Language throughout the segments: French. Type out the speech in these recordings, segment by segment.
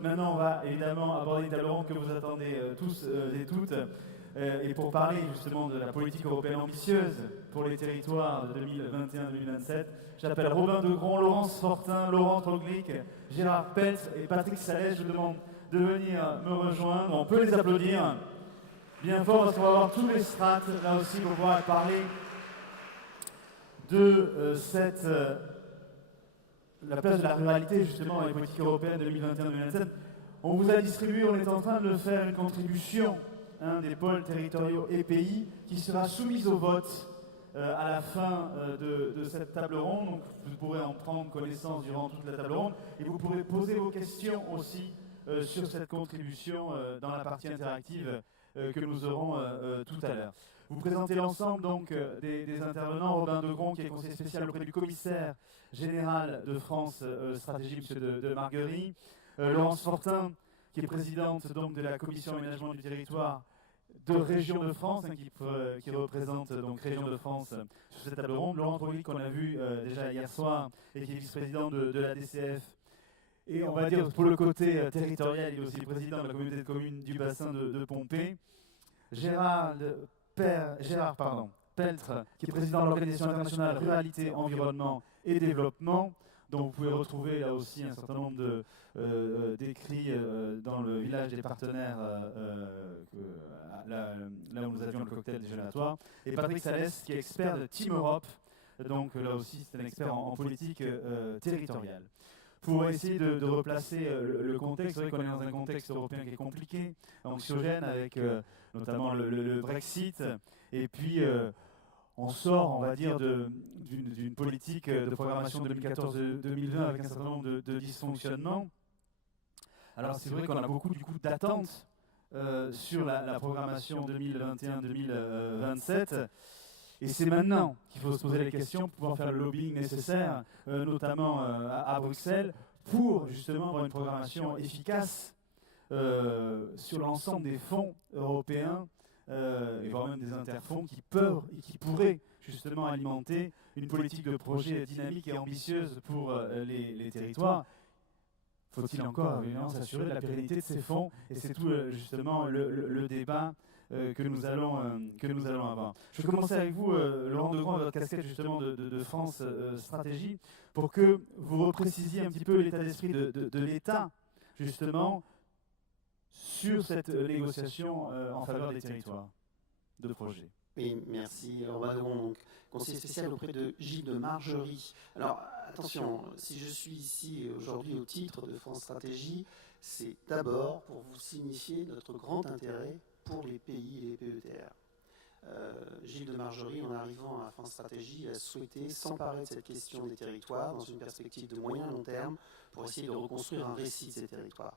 Maintenant, on va évidemment aborder une table ronde que vous attendez tous et toutes, et pour parler justement de la politique européenne ambitieuse pour les territoires de 2021-2027. J'appelle Robin Degron, Laurence Fortin, Laurent Troglic, Gérard Peltz et Patrick Salès. Je vous demande de venir me rejoindre. On peut les applaudir bien fort parce qu'on va avoir tous les strates là aussi pour pouvoir parler de la place de la ruralité justement dans les politiques européennes 2021-2027. On vous a distribué, on est en train de faire une contribution des pôles territoriaux et pays qui sera soumise au vote à la fin de cette table ronde. Donc vous pourrez en prendre connaissance durant toute la table ronde et vous pourrez poser vos questions aussi sur cette contribution dans la partie interactive que nous aurons tout à l'heure. Vous présentez l'ensemble donc des intervenants. Robin Degron, qui est conseiller spécial auprès du commissaire général de France Stratégie, M. de Marguerie. Laurence Fortin, qui est présidente donc de la commission aménagement du territoire de Région de France, qui représente donc Région de France sur cette table ronde. Laurent Troglic, qu'on a vu déjà hier soir, et qui est vice-président de la DCF. Et on va dire pour le côté territorial, il est aussi président de la communauté de communes du bassin de Pompée. Gérard Peltre, qui est président de l'Organisation internationale Ruralité, Environnement et Développement, dont vous pouvez retrouver là aussi un certain nombre d'écrits dans le village des partenaires, là où nous avions le cocktail déjeunatoire. Et Patrick Salès, qui est expert de Team Europe, donc là aussi c'est un expert en politique territoriale. Pour essayer de replacer le contexte, c'est vrai qu'on est dans un contexte européen qui est compliqué, anxiogène, avec notamment le Brexit, et puis on sort, on va dire, d'une politique de programmation 2014-2020 avec un certain nombre de dysfonctionnements. Alors c'est vrai qu'on a beaucoup du coup d'attentes sur la programmation 2021-2027. Et c'est maintenant qu'il faut se poser les questions pour pouvoir faire le lobbying nécessaire, notamment à Bruxelles, pour justement avoir une programmation efficace sur l'ensemble des fonds européens, et voire même des interfonds qui peuvent et qui pourraient justement alimenter une politique de projet dynamique et ambitieuse pour les territoires. Faut-il encore évidemment s'assurer de la pérennité de ces fonds? Et c'est tout justement le débat que nous allons avoir. Je vais commencer avec vous, Laurent Degron, avec votre casquette justement de France Stratégie, pour que vous reprécisiez un petit peu l'état d'esprit de l'État, justement, sur cette négociation en faveur des territoires de projet. Oui, merci Robin Degron, donc conseiller spécial auprès de Gilles de Margerie. Alors attention, si je suis ici aujourd'hui au titre de France Stratégie, c'est d'abord pour vous signifier notre grand intérêt pour les pays et les PETR. Gilles de Margerie, en arrivant à France Stratégie, a souhaité s'emparer de cette question des territoires dans une perspective de moyen long terme pour essayer de reconstruire un récit de ces territoires.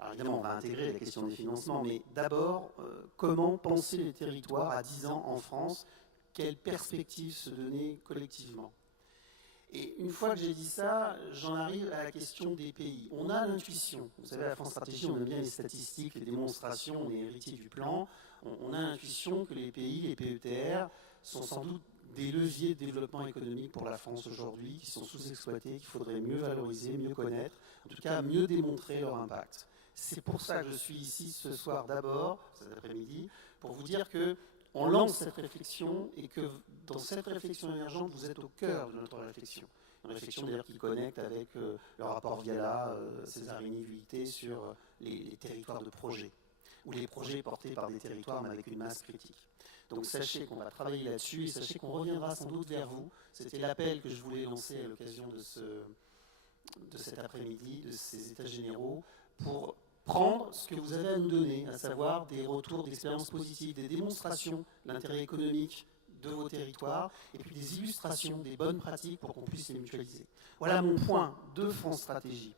Alors évidemment, on va intégrer la question des financements, mais d'abord, comment penser les territoires à 10 ans en France? Quelles perspectives se donner collectivement? Et une fois que j'ai dit ça, j'en arrive à la question des pays. On a l'intuition, vous savez, à France Stratégie, on aime bien les statistiques, les démonstrations, on est héritier du plan. On a l'intuition que les pays, les PETR, sont sans doute des leviers de développement économique pour la France aujourd'hui, qui sont sous-exploités, qu'il faudrait mieux valoriser, mieux connaître, en tout cas mieux démontrer leur impact. C'est pour ça que je suis ici ce soir d'abord, cet après-midi, pour vous dire qu'on lance cette réflexion et que dans cette réflexion émergente, vous êtes au cœur de notre réflexion. Une réflexion d'ailleurs qui connecte avec le rapport Viala, Césarini, Vuilletet sur les territoires de projet, ou les projets portés par des territoires mais avec une masse critique. Donc sachez qu'on va travailler là-dessus et sachez qu'on reviendra sans doute vers vous. C'était l'appel que je voulais lancer à l'occasion de cet après-midi, de ces états généraux, pour prendre ce que vous avez à nous donner, à savoir des retours d'expériences positives, des démonstrations de l'intérêt économique de vos territoires, et puis des illustrations, des bonnes pratiques pour qu'on puisse les mutualiser. Voilà mon point de France Stratégie.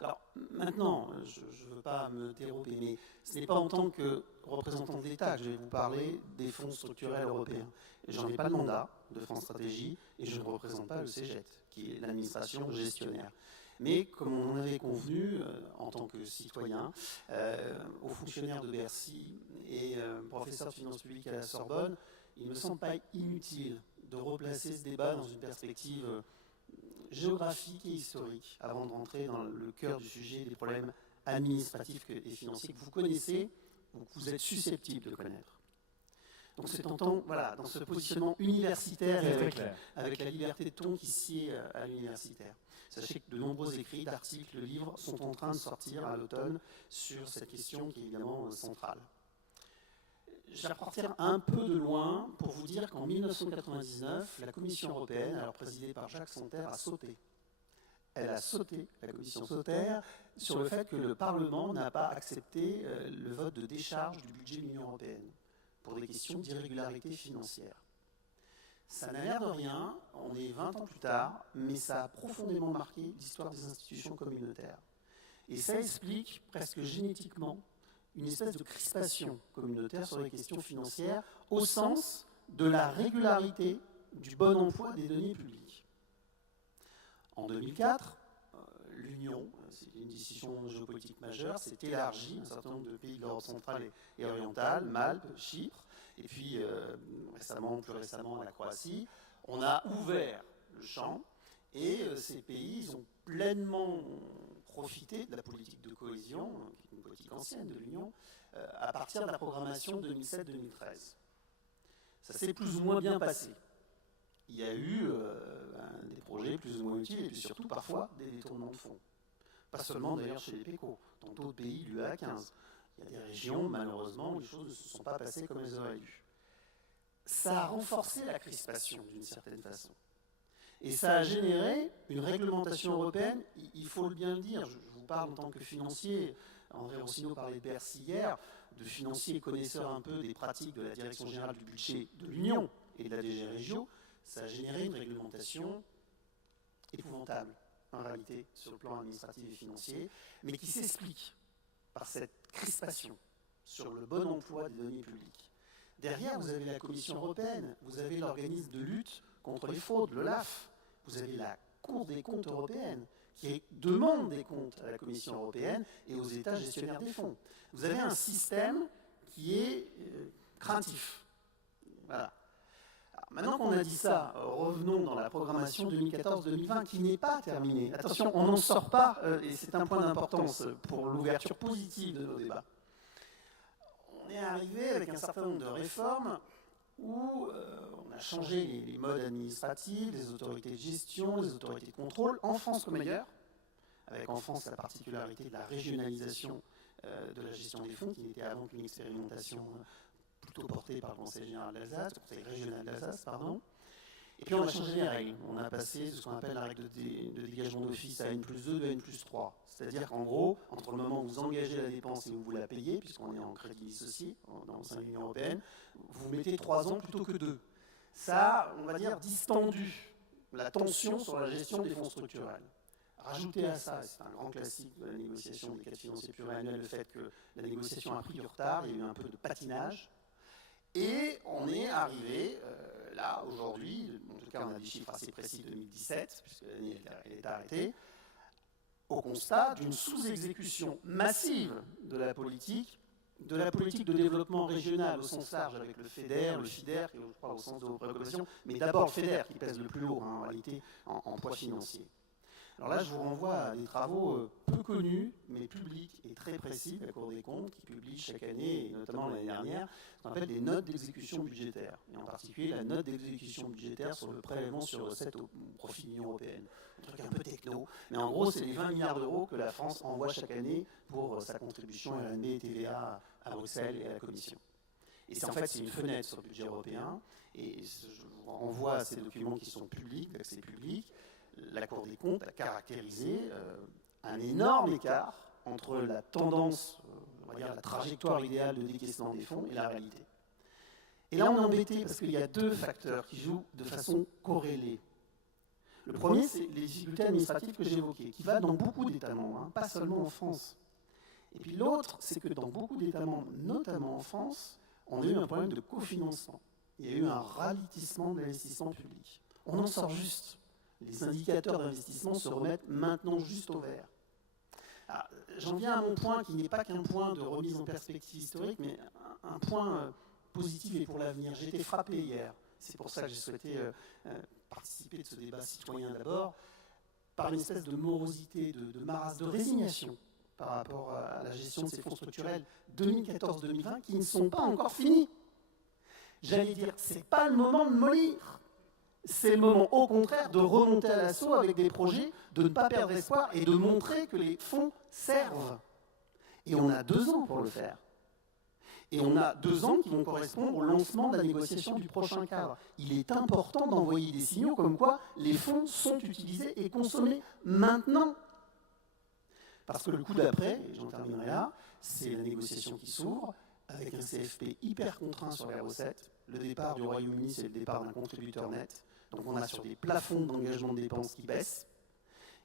Alors maintenant, je ne veux pas me dérober, mais ce n'est pas en tant que représentant de l'État que je vais vous parler des fonds structurels européens. Je n'en ai pas le mandat de France Stratégie et je ne représente pas le CEGET, qui est l'administration gestionnaire. Mais comme on en avait convenu, en tant que citoyen, aux fonctionnaires de Bercy et professeur de finances publiques à la Sorbonne, il ne me semble pas inutile de replacer ce débat dans une perspective géographique et historique, avant de rentrer dans le cœur du sujet des problèmes administratifs et financiers que vous connaissez ou que vous êtes susceptibles de connaître. Donc c'est en tant, voilà, dans ce positionnement universitaire et avec la liberté de ton qui sied à l'universitaire. Sachez que de nombreux écrits, d'articles, de livres sont en train de sortir à l'automne sur cette question qui est évidemment centrale. Je vais repartir un peu de loin pour vous dire qu'en 1999, la Commission européenne, alors présidée par Jacques Santer, a sauté. Elle a sauté, la Commission Santer, sur le fait que le Parlement n'a pas accepté le vote de décharge du budget de l'Union européenne pour des questions d'irrégularité financière. Ça n'a l'air de rien, on est 20 ans plus tard, mais ça a profondément marqué l'histoire des institutions communautaires. Et ça explique, presque génétiquement, une espèce de crispation communautaire sur les questions financières au sens de la régularité du bon emploi des deniers publics. En 2004, l'Union, c'est une décision géopolitique majeure, s'est élargie à un certain nombre de pays de l'Europe centrale et orientale, Malte, Chypre, et puis plus récemment la Croatie. On a ouvert le champ et ces pays ont pleinement profité de la politique de cohésion, qui est une politique ancienne de l'Union, à partir de la programmation 2007-2013. Ça s'est plus ou moins bien passé. Il y a eu des projets plus ou moins utiles et puis surtout parfois des détournements de fonds. Pas seulement d'ailleurs chez les PECO, dans d'autres pays de l'UE 15. Il y a des régions, malheureusement, où les choses ne se sont pas passées comme elles auraient dû. Ça a renforcé la crispation d'une certaine façon. Et ça a généré une réglementation européenne, il faut bien le dire, je vous parle en tant que financier, André Rossino parlait de Bercy hier, de financiers connaisseurs un peu des pratiques de la Direction Générale du Budget de l'Union et de la DG Régio, ça a généré une réglementation épouvantable, en réalité, sur le plan administratif et financier, mais qui s'explique par cette crispation sur le bon emploi des deniers publics. Derrière, vous avez la Commission européenne, vous avez l'organisme de lutte contre les fraudes, le LAF, vous avez la Cour des comptes européenne, qui demande des comptes à la Commission européenne et aux États gestionnaires des fonds. Vous avez un système qui est craintif. Voilà. Alors, maintenant qu'on a dit ça, revenons dans la programmation 2014-2020 qui n'est pas terminée. Attention, on n'en sort pas, et c'est un point d'importance pour l'ouverture positive de nos débats. On est arrivé avec un certain nombre de réformes où on a changé les modes administratifs, les autorités de gestion, les autorités de contrôle, en France comme ailleurs, avec en France la particularité de la régionalisation de la gestion des fonds, qui n'était avant qu'une expérimentation plutôt portée par le Conseil général d'Alsace, le Conseil régional d'Alsace, pardon. Et puis on a changé les règles. On a passé ce qu'on appelle la règle de dégagement d'office à N+2 de N+3. C'est-à-dire qu'en gros, entre le moment où vous engagez la dépense et où vous la payez, puisqu'on est en crédit dissocié dans le sein de l'Union européenne, vous mettez 3 ans plutôt que 2. Ça, on va dire, distendu la tension sur la gestion des fonds structurels. Rajoutez à ça, c'est un grand classique de la négociation des cadres financiers pluriannuels, le fait que la négociation a pris du retard, il y a eu un peu de patinage. Et on est arrivé là, aujourd'hui, en tout cas on a des chiffres assez précis de 2017, puisque l'année est arrêtée, au constat d'une sous-exécution massive de la politique de développement régional au sens large, avec le FEDER, le FIDER, qui je crois au sens de vos préoccupations, mais d'abord le FEDER qui pèse le plus lourd en réalité en poids financier. Alors là, je vous renvoie à des travaux peu connus, mais publics et très précis de la Cour des comptes, qui publie chaque année, et notamment l'année dernière, ce qu'on appelle des notes d'exécution budgétaire, et en particulier la note d'exécution budgétaire sur le prélèvement sur recettes au profit de l'Union européenne. Un truc un peu techno, mais en gros, c'est les 20 milliards d'euros que la France envoie chaque année pour sa contribution RNB et TVA à Bruxelles et à la Commission. Et c'est en fait une fenêtre sur le budget européen, et je vous renvoie à ces documents qui sont publics, d'accès public. La Cour des comptes a caractérisé un énorme écart entre la tendance, on va dire la trajectoire idéale de décaissement des fonds et la réalité. Et là, on est embêté parce qu'il y a deux facteurs qui jouent de façon corrélée. Le premier, c'est les difficultés administratives que j'ai évoquées, qui valent dans beaucoup d'États membres, pas seulement en France. Et puis l'autre, c'est que dans beaucoup d'États membres, notamment en France, on a eu un problème de cofinancement. Il y a eu un ralentissement de l'investissement public. On en sort juste. Les indicateurs d'investissement se remettent maintenant juste au vert. J'en viens à mon point qui n'est pas qu'un point de remise en perspective historique, mais un point positif et pour l'avenir. J'ai été frappé hier, c'est pour ça que j'ai souhaité participer de ce débat citoyen d'abord, par une espèce de morosité, de marasme, de résignation par rapport à la gestion de ces fonds structurels 2014-2020 qui ne sont pas encore finis. J'allais dire, ce n'est pas le moment de mollir. C'est le moment, au contraire, de remonter à l'assaut avec des projets, de ne pas perdre espoir et de montrer que les fonds servent. Et on a 2 ans pour le faire. Et on a 2 ans qui vont correspondre au lancement de la négociation du prochain cadre. Il est important d'envoyer des signaux comme quoi les fonds sont utilisés et consommés maintenant. Parce que le coup d'après, et j'en terminerai là, c'est la négociation qui s'ouvre, avec un CFP hyper contraint sur les recettes. Le départ du Royaume-Uni, c'est le départ d'un contributeur net. Donc on a sur des plafonds d'engagement de dépenses qui baissent,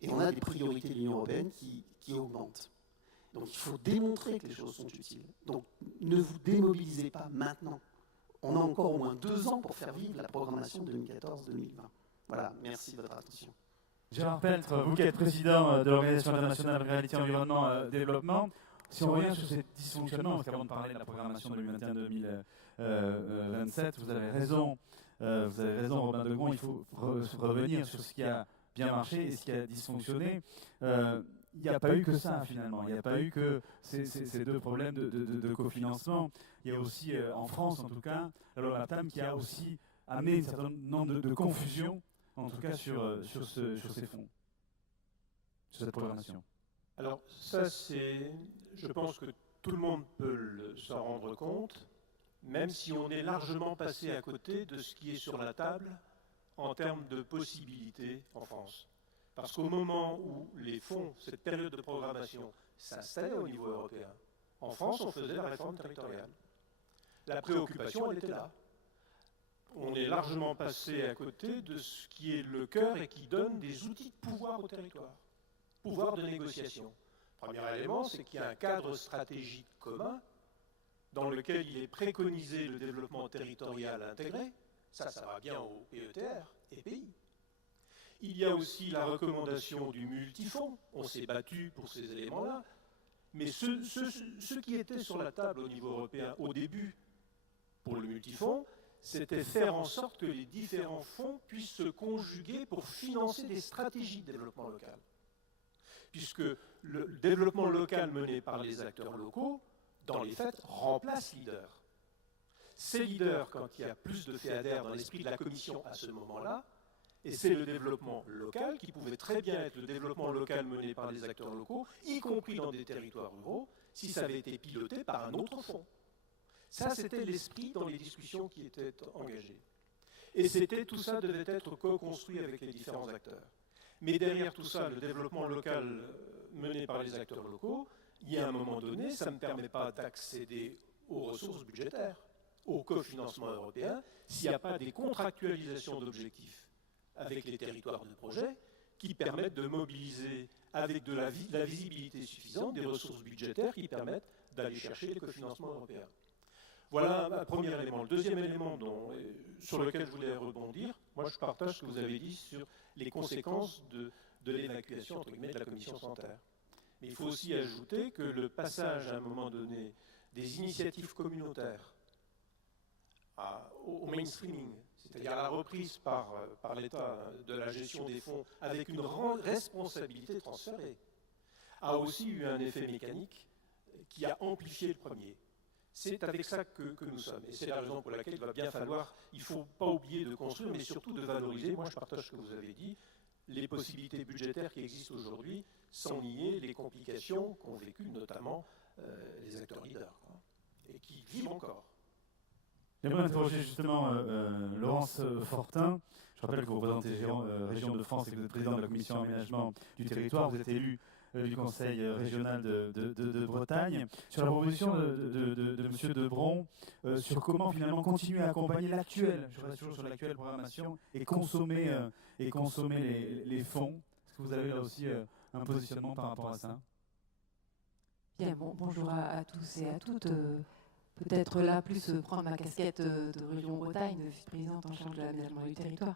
et on a des priorités de l'Union européenne qui augmentent. Donc il faut démontrer que les choses sont utiles. Donc ne vous démobilisez pas maintenant. On a encore au moins 2 ans pour faire vivre la programmation 2014-2020. Voilà, merci de votre attention. Gérard Peltre, vous qui êtes président de l'Organisation internationale Régalité Environnement Développement, si on revient sur ces dysfonctionnements, parce qu'avant de parler de la programmation 2021-2027, vous avez raison, Robin Degon, il faut revenir sur ce qui a bien marché et ce qui a dysfonctionné. Il n'y a pas eu que ça finalement, il n'y a pas eu que ces 2 problèmes de cofinancement. Il y a aussi, en France en tout cas, la loi MAPTAM qui a aussi amené un certain nombre de confusions, en tout cas sur ces fonds, sur cette programmation. Alors ça, je pense que tout le monde peut s'en rendre compte, même si on est largement passé à côté de ce qui est sur la table en termes de possibilités en France. Parce qu'au moment où les fonds, cette période de programmation, s'installaient au niveau européen, en France, on faisait la réforme territoriale. La préoccupation, elle était là. On est largement passé à côté de ce qui est le cœur et qui donne des outils de pouvoir au territoire. Pouvoir de négociation. Premier élément, c'est qu'il y a un cadre stratégique commun dans lequel il est préconisé le développement territorial intégré. Ça va bien au PETR et pays. Il y a aussi la recommandation du multifonds. On s'est battu pour ces éléments-là. Mais ce qui était sur la table au niveau européen au début pour le multifonds, c'était faire en sorte que les différents fonds puissent se conjuguer pour financer des stratégies de développement local. Puisque le développement local mené par les acteurs locaux, dans les faits, remplace leader. Ces leaders, quand il y a plus de FEADER dans l'esprit de la Commission à ce moment-là, et c'est le développement local qui pouvait très bien être le développement local mené par les acteurs locaux, y compris dans des territoires ruraux, si ça avait été piloté par un autre fonds. Ça, c'était l'esprit dans les discussions qui étaient engagées. Et tout ça devait être co-construit avec les différents acteurs. Mais derrière tout ça, le développement local mené par les acteurs locaux, il y a un moment donné, ça ne permet pas d'accéder aux ressources budgétaires, au cofinancement européen, s'il n'y a pas des contractualisations d'objectifs avec les territoires de projet qui permettent de mobiliser avec de la visibilité suffisante des ressources budgétaires qui permettent d'aller chercher les cofinancements européens. Voilà un premier élément. Le deuxième élément sur lequel je voulais rebondir, moi je partage ce que vous avez dit sur les conséquences de l'évacuation entre guillemets de la commission Santerre. Mais il faut aussi ajouter que le passage à un moment donné des initiatives communautaires au mainstreaming, c'est-à-dire à la reprise par l'État de la gestion des fonds avec une responsabilité transférée, a aussi eu un effet mécanique qui a amplifié le premier. C'est avec ça que nous sommes. Et c'est la raison pour laquelle il va bien falloir, il ne faut pas oublier de construire, mais surtout de valoriser, moi je partage ce que vous avez dit, les possibilités budgétaires qui existent aujourd'hui, sans nier les complications qu'ont vécues notamment les acteurs leaders, et qui vivent encore. J'aimerais interroger justement Laurence Fortin. Je rappelle que vous représentez Région de France et que vous êtes président de la commission aménagement du territoire. Vous êtes élu du Conseil régional de Bretagne. Sur la proposition de M. Debron, sur comment finalement continuer à accompagner l'actuelle, je reste toujours sur l'actuelle programmation, et consommer les fonds. Est-ce que vous avez là aussi un positionnement par rapport à ça? Bien, bonjour à tous et à toutes. Peut-être là, plus prendre ma casquette de région Bretagne, de vice-présidente en charge de l'aménagement du territoire.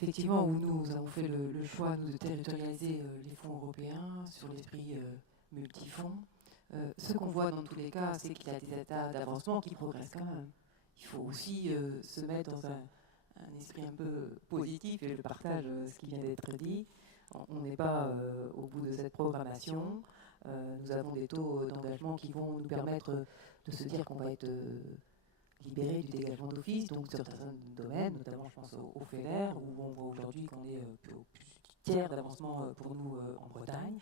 Effectivement, où nous avons fait le choix de territorialiser les fonds européens sur l'esprit multifonds. Ce qu'on voit dans tous les cas, c'est qu'il y a des états d'avancement qui progressent quand même. Il faut aussi se mettre dans un esprit un peu positif, et je partage ce qui vient d'être dit, On n'est pas au bout de cette programmation. Nous avons des taux d'engagement qui vont nous permettre de se dire qu'on va être libéré du dégagement d'office, donc sur certains domaines, notamment je pense au FEDER, où on voit aujourd'hui qu'on est au plus tiers d'avancement pour nous en Bretagne.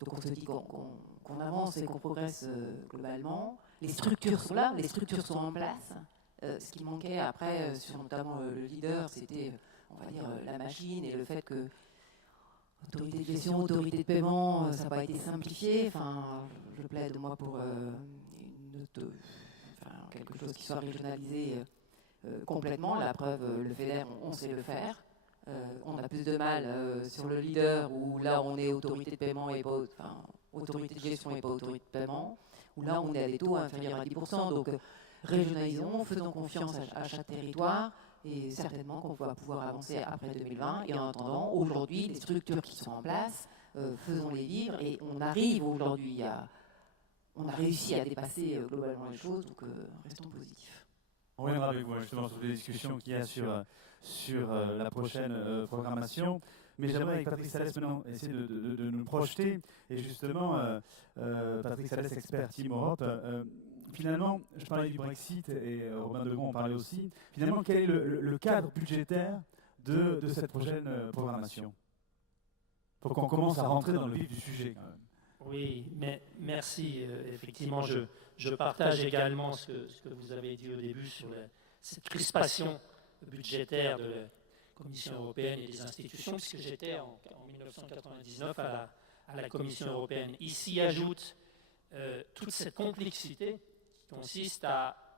Donc on se dit qu'on avance et qu'on progresse globalement. Les structures sont là, les structures sont en place. Ce qui manquait après, sur notamment le leader, c'était, on va dire, la machine et le fait que autorité de gestion, autorité de paiement, ça n'a pas été simplifié. Enfin, je plaide moi pour quelque chose qui soit régionalisé complètement. La preuve, le FEDER, on sait le faire. On a plus de mal sur le leader, où là on est autorité de paiement et pas, autorité de gestion et pas autorité de paiement, où là on est à des taux inférieurs à 10%. Donc régionalisons, faisons confiance à chaque territoire, et certainement qu'on va pouvoir avancer après 2020. Et en attendant, aujourd'hui, les structures qui sont en place, faisons-les vivre, et on arrive aujourd'hui on a réussi à dépasser globalement les choses, donc restons positifs. On reviendra avec vous justement sur les discussions qu'il y a sur la prochaine programmation. Mais j'aimerais avec Patrick Salès maintenant essayer de nous projeter. Et justement, Patrick Salès, expert Team Europe, finalement, je parlais du Brexit et Robin Degond en parlait aussi. Finalement, quel est le cadre budgétaire de cette prochaine programmation? Pour qu'on commence à rentrer dans le vif du sujet quand même. Oui, mais merci. Effectivement, je partage également ce que vous avez dit au début sur cette crispation budgétaire de la Commission européenne et des institutions, puisque j'étais en 1999 à la Commission européenne. Ici ajoute toute cette complexité qui consiste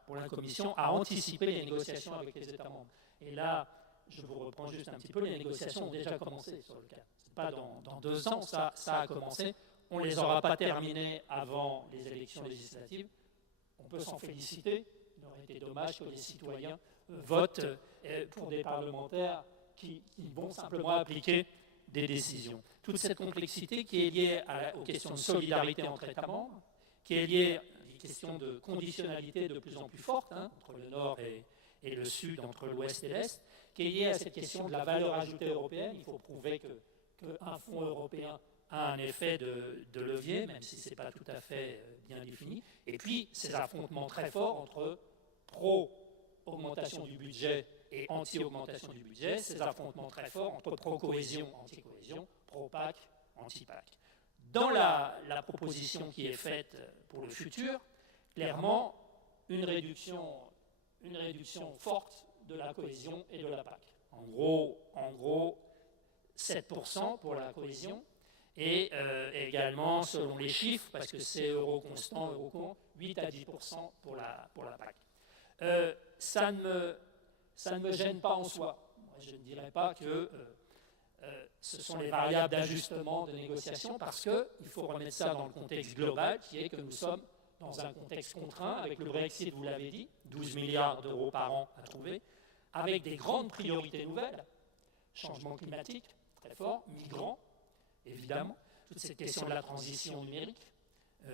pour la Commission à anticiper les négociations avec les États membres. Et là, je vous reprends juste un petit peu, les négociations ont déjà commencé sur le cas. C'est pas dans 2 ans, ça a commencé. On ne les aura pas terminés avant les élections législatives. On peut s'en féliciter. Il aurait été dommage que les citoyens votent pour des parlementaires qui vont simplement appliquer des décisions. Toute cette complexité qui est liée aux questions de solidarité entre États membres, qui est liée à des questions de conditionnalité de plus en plus fortes, entre le Nord et le Sud, entre l'Ouest et l'Est, qui est liée à cette question de la valeur ajoutée européenne. Il faut prouver qu'un fonds européen a un effet de levier, même si ce n'est pas tout à fait bien défini. Et puis, ces affrontements très forts entre pro-augmentation du budget et anti-augmentation du budget, ces affrontements très forts entre pro-cohésion, anti-cohésion, pro-PAC, anti-PAC. Dans la proposition qui est faite pour le futur, clairement, une réduction forte de la cohésion et de la PAC. En gros 7% pour la cohésion, et également, selon les chiffres, parce que c'est euro constant, 8 à 10% pour la PAC. Ça ne me gêne pas en soi. Moi, je ne dirais pas que ce sont les variables d'ajustement, de négociation, parce qu'il faut remettre ça dans le contexte global, qui est que nous sommes dans un contexte contraint, avec le Brexit, vous l'avez dit, 12 milliards d'euros par an à trouver, avec des grandes priorités nouvelles, changement climatique, très fort, migrants, évidemment, toute cette question de la transition numérique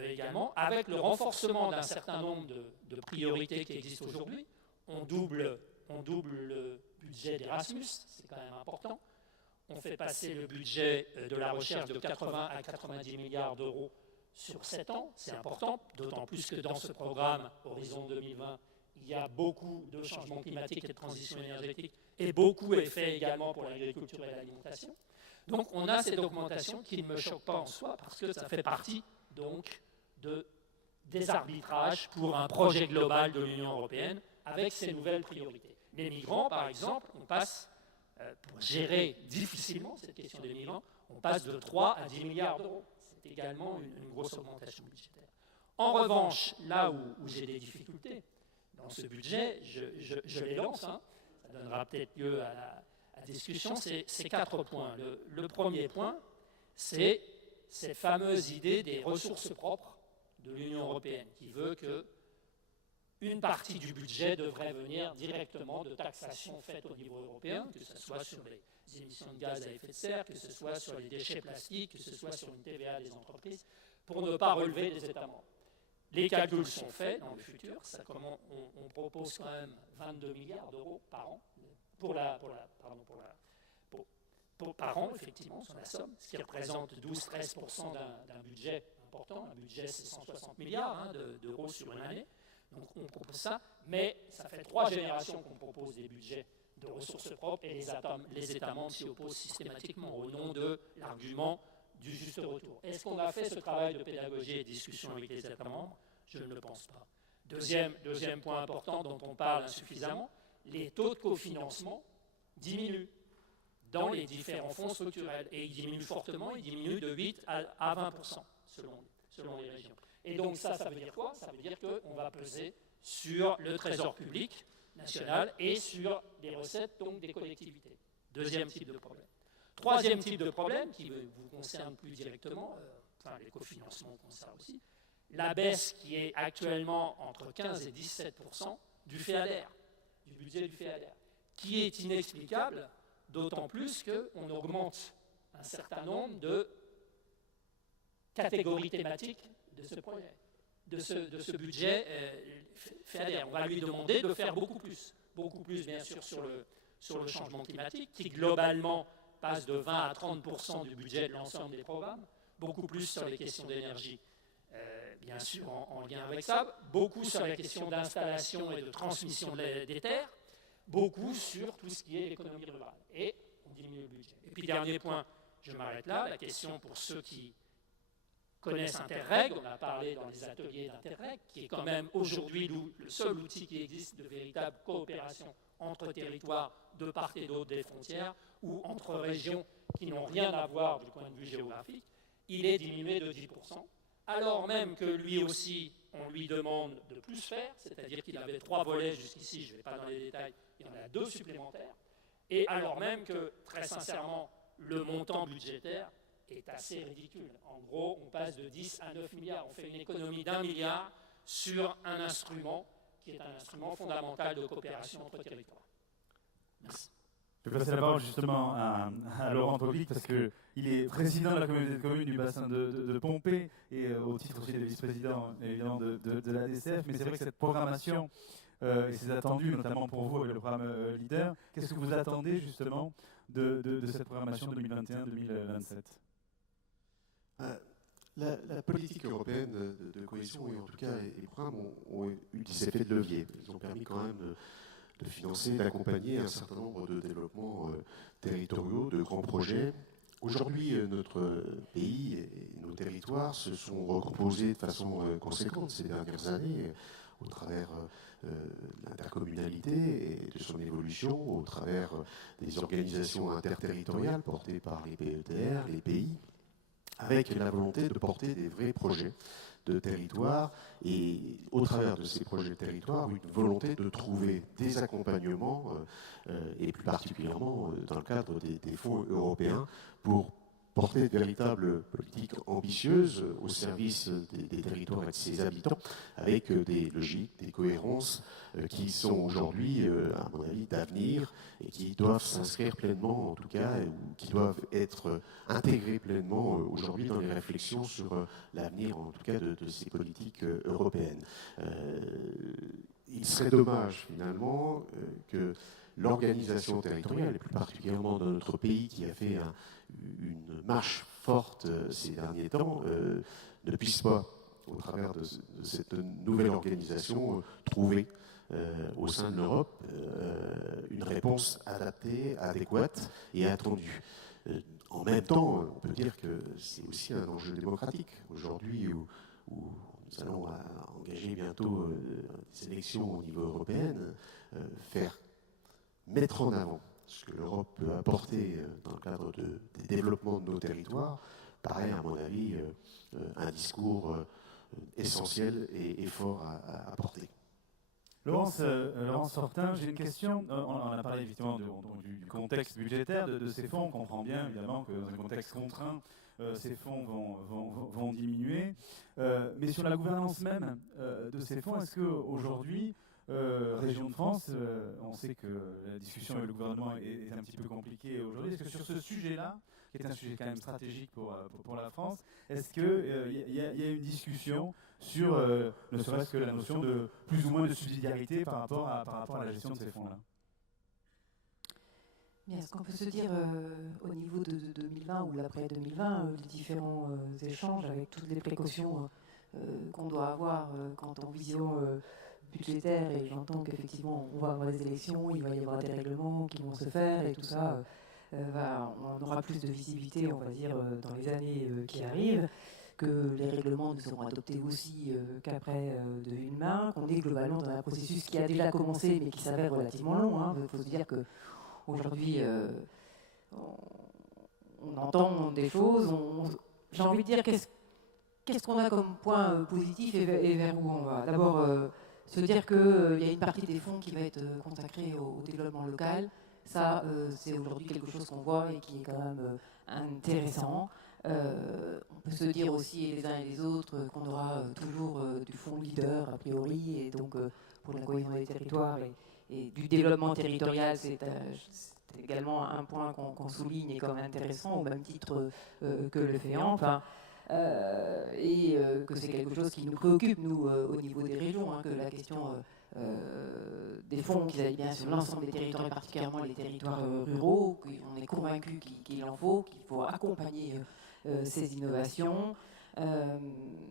également, avec le renforcement d'un certain nombre de priorités qui existent aujourd'hui. On double le budget d'Erasmus, c'est quand même important. On fait passer le budget de la recherche de 80 à 90 milliards d'euros sur 7 ans, c'est important, d'autant plus que dans ce programme Horizon 2020, il y a beaucoup de changements climatiques et de transition énergétique, et beaucoup est fait également pour l'agriculture et l'alimentation. Donc on a cette augmentation qui ne me choque pas en soi, parce que ça fait partie donc des arbitrages pour un projet global de l'Union européenne avec ses nouvelles priorités. Les migrants, par exemple, on passe, pour gérer difficilement cette question des migrants, on passe de 3 à 10 milliards d'euros. C'est également une grosse augmentation budgétaire. En revanche, là où j'ai des difficultés dans ce budget, je les lance, ça donnera peut-être lieu à la discussion, c'est 4 points. Le premier point, c'est cette fameuse idée des ressources propres de l'Union européenne, qui veut qu'une partie du budget devrait venir directement de taxations faites au niveau européen, que ce soit sur les émissions de gaz à effet de serre, que ce soit sur les déchets plastiques, que ce soit sur une TVA des entreprises, pour ne pas relever des États membres. Les calculs sont faits dans le futur, on propose quand même 22 milliards d'euros par an pour par an, effectivement, sur la somme, ce qui représente 12-13% d'un budget important. Un budget, c'est 160 milliards d'euros sur une année. Donc on propose ça, mais ça fait 3 générations qu'on propose des budgets de ressources propres et les États membres s'y opposent systématiquement au nom de l'argument du juste retour. Est-ce qu'on a fait ce travail de pédagogie et de discussion avec les États membres? Je ne le pense pas. Deuxième point important dont on parle insuffisamment, les taux de cofinancement diminuent dans les différents fonds structurels. Et ils diminuent fortement, ils diminuent de 8 à 20% selon les régions. Et donc ça veut dire quoi? Ça veut dire qu'on va peser sur le trésor public national et sur les recettes donc des collectivités. Deuxième type de problème. Troisième type de problème qui vous concerne plus directement, enfin les cofinancements comme ça aussi, la baisse qui est actuellement entre 15 et 17% du FEADER, du budget du FEADER, qui est inexplicable, d'autant plus qu'on augmente un certain nombre de catégories thématiques de ce projet, de ce budget FEADER. On va lui demander de faire beaucoup plus bien sûr sur le changement climatique, qui globalement passe de 20 à 30% du budget de l'ensemble des programmes, beaucoup plus sur les questions d'énergie, bien sûr en lien avec ça, beaucoup sur les questions d'installation et de transmission des terres, beaucoup sur tout ce qui est l'économie rurale. Et on diminue le budget. Et puis dernier point, je m'arrête là, la question pour ceux qui connaissent Interreg, on a parlé dans les ateliers d'Interreg, qui est quand même aujourd'hui le seul outil qui existe de véritable coopération entre territoires de part et d'autre des frontières ou entre régions qui n'ont rien à voir du point de vue géographique, il est diminué de 10%, alors même que lui aussi, on lui demande de plus faire, c'est-à-dire qu'il avait 3 volets jusqu'ici, je ne vais pas dans les détails, il y en a 2 supplémentaires, et alors même que, très sincèrement, le montant budgétaire est assez ridicule. En gros, on passe de 10 à 9 milliards, on fait une économie d'1 milliard sur un instrument qui est un instrument fondamental de coopération entre territoires. Merci. Je vais passer la parole justement à Laurent Tropic parce qu'il est président de la communauté de communes du bassin de Pompée et au titre aussi de vice-président évidemment de la DCF. Mais c'est vrai que cette programmation et ses attendus, notamment pour vous avec le programme LEADER, qu'est-ce que vous attendez justement de cette programmation 2021-2027 ? La politique européenne de cohésion et en tout cas les programmes ont eu des effets de levier. Ils ont permis quand même de financer, d'accompagner un certain nombre de développements territoriaux, de grands projets. Aujourd'hui, notre pays et nos territoires se sont recomposés de façon conséquente ces dernières années au travers de l'intercommunalité et de son évolution, au travers des organisations interterritoriales portées par les PETR, les pays, avec la volonté de porter des vrais projets de territoire et au travers de ces projets de territoire, une volonté de trouver des accompagnements et plus particulièrement dans le cadre des fonds européens pour porter de véritables politiques ambitieuses au service des territoires et de ses habitants avec des logiques, des cohérences qui sont aujourd'hui, à mon avis, d'avenir et qui doivent s'inscrire pleinement, en tout cas, ou qui doivent être intégrées pleinement aujourd'hui dans les réflexions sur l'avenir, en tout cas, de ces politiques européennes. Il serait dommage, finalement, que l'organisation territoriale, et plus particulièrement dans notre pays qui a fait une marche forte ces derniers temps, ne puisse pas, au travers de cette nouvelle organisation, trouver au sein de l'Europe une réponse adaptée, adéquate et attendue. En même temps, on peut dire que c'est aussi un enjeu démocratique. Aujourd'hui, où nous allons engager bientôt des élections au niveau européen, mettre en avant ce que l'Europe peut apporter dans le cadre des développements de nos territoires paraît, à mon avis, un discours essentiel et fort à porter. Laurence Fortin, j'ai une question. On a parlé évidemment du contexte budgétaire de ces fonds. On comprend bien évidemment que dans un contexte contraint, ces fonds vont diminuer. Mais sur la gouvernance même de ces fonds, est-ce qu'aujourd'hui, Région de France, on sait que la discussion avec le gouvernement est un petit peu compliquée aujourd'hui. Est-ce que sur ce sujet-là, qui est un sujet quand même stratégique pour la France, est-ce qu'il y a une discussion sur ne serait-ce que la notion de plus ou moins de subsidiarité par rapport à la gestion de ces fonds-là ? Bien, ce qu'on peut se dire au niveau de 2020 ou l'après 2020, les différents échanges avec toutes les précautions qu'on doit avoir quant en vision budgétaire, et j'entends qu'effectivement on va avoir des élections, il va y avoir des règlements qui vont se faire et tout ça, on aura plus de visibilité, on va dire, dans les années qui arrivent, que les règlements ne seront adoptés aussi qu'après de une main, qu'on est globalement dans un processus qui a déjà commencé mais qui s'avère relativement long. Il faut se dire que aujourd'hui, on entend des choses. J'ai envie de dire qu'est-ce qu'on a comme point positif et vers où on va. D'abord, se dire qu'il y a une partie des fonds qui va être consacrée au développement local. Ça, c'est aujourd'hui quelque chose qu'on voit et qui est quand même intéressant. On peut se dire aussi les uns et les autres qu'on aura toujours du fonds leader a priori, et donc pour la cohésion des territoires et du développement territorial, c'est également un point qu'on souligne et comme intéressant au même titre que le FEAMP, et que c'est quelque chose qui nous préoccupe, nous, au niveau des régions, que la question des fonds qu'ils aillent bien sur l'ensemble des territoires, et particulièrement les territoires ruraux, qu'on est convaincu qu'il en faut, qu'il faut accompagner ces innovations.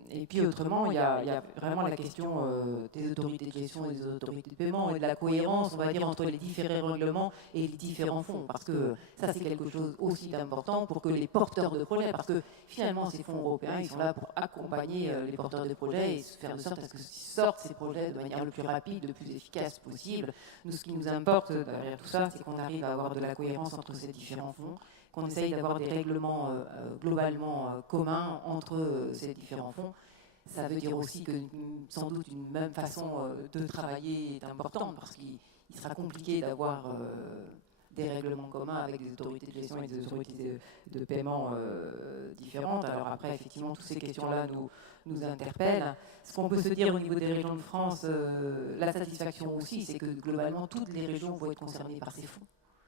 Et puis autrement, il y a vraiment la question des autorités de gestion et des autorités de paiement et de la cohérence, on va dire, entre les différents règlements et les différents fonds. Parce que ça, c'est quelque chose aussi d'important pour que les porteurs de projets, parce que finalement, ces fonds européens, ils sont là pour accompagner les porteurs de projets et faire de sorte à ce qu'ils sortent ces projets de manière le plus rapide, le plus efficace possible. Nous, ce qui nous importe derrière tout ça, c'est qu'on arrive à avoir de la cohérence entre ces différents fonds, qu'on essaye d'avoir des règlements globalement communs entre ces différents fonds. Ça veut dire aussi que sans doute une même façon de travailler est importante, parce qu'il sera compliqué d'avoir des règlements communs avec des autorités de gestion et des autorités de paiement différentes. Alors après, effectivement, toutes ces questions-là nous interpellent. Ce qu'on peut se dire au niveau des régions de France, la satisfaction aussi, c'est que globalement, toutes les régions vont être concernées par ces fonds.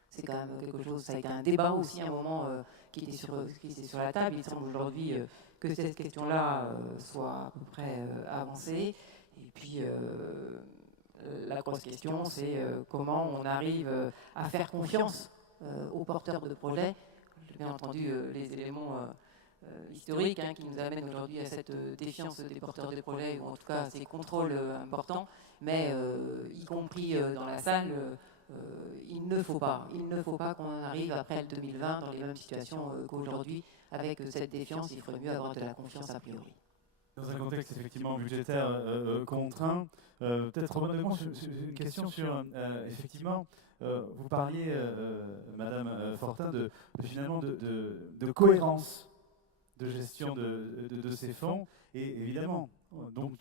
C'est quand même quelque chose, ça a été un débat aussi à un moment qui était sur la table. Il semble aujourd'hui que cette question-là soit à peu près avancée. Et puis la grosse question, c'est comment on arrive à faire confiance aux porteurs de projets. J'ai bien entendu les éléments historiques qui nous amènent aujourd'hui à cette défiance des porteurs de projets, ou en tout cas à ces contrôles importants, mais y compris dans la salle, il ne faut pas qu'on arrive après le 2020 dans les mêmes situations qu'aujourd'hui avec cette défiance. Il faudrait mieux avoir de la confiance a priori. Dans un contexte effectivement budgétaire contraint, peut-être rebondir sur une question sur effectivement, vous parliez, Madame Fortin, finalement de cohérence de gestion de ces fonds, et évidemment, donc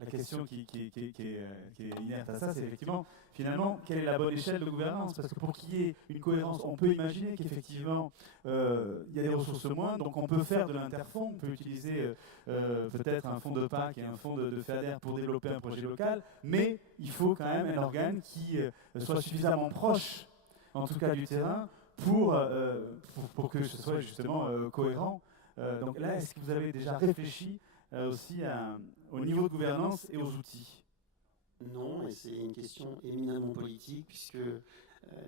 la question qui est inerte à ça, c'est effectivement, finalement, quelle est la bonne échelle de gouvernance? Parce que pour qu'il y ait une cohérence, on peut imaginer qu'effectivement, il y a des ressources moins, donc on peut faire de l'interfonds, on peut utiliser peut-être un fonds de PAC et un fonds de FEADER pour développer un projet local, mais il faut quand même un organe qui soit suffisamment proche, en tout cas du terrain, pour que ce soit justement cohérent. Donc là, est-ce que vous avez déjà réfléchi aussi au niveau de gouvernance et aux outils? Non, et c'est une question éminemment politique, puisque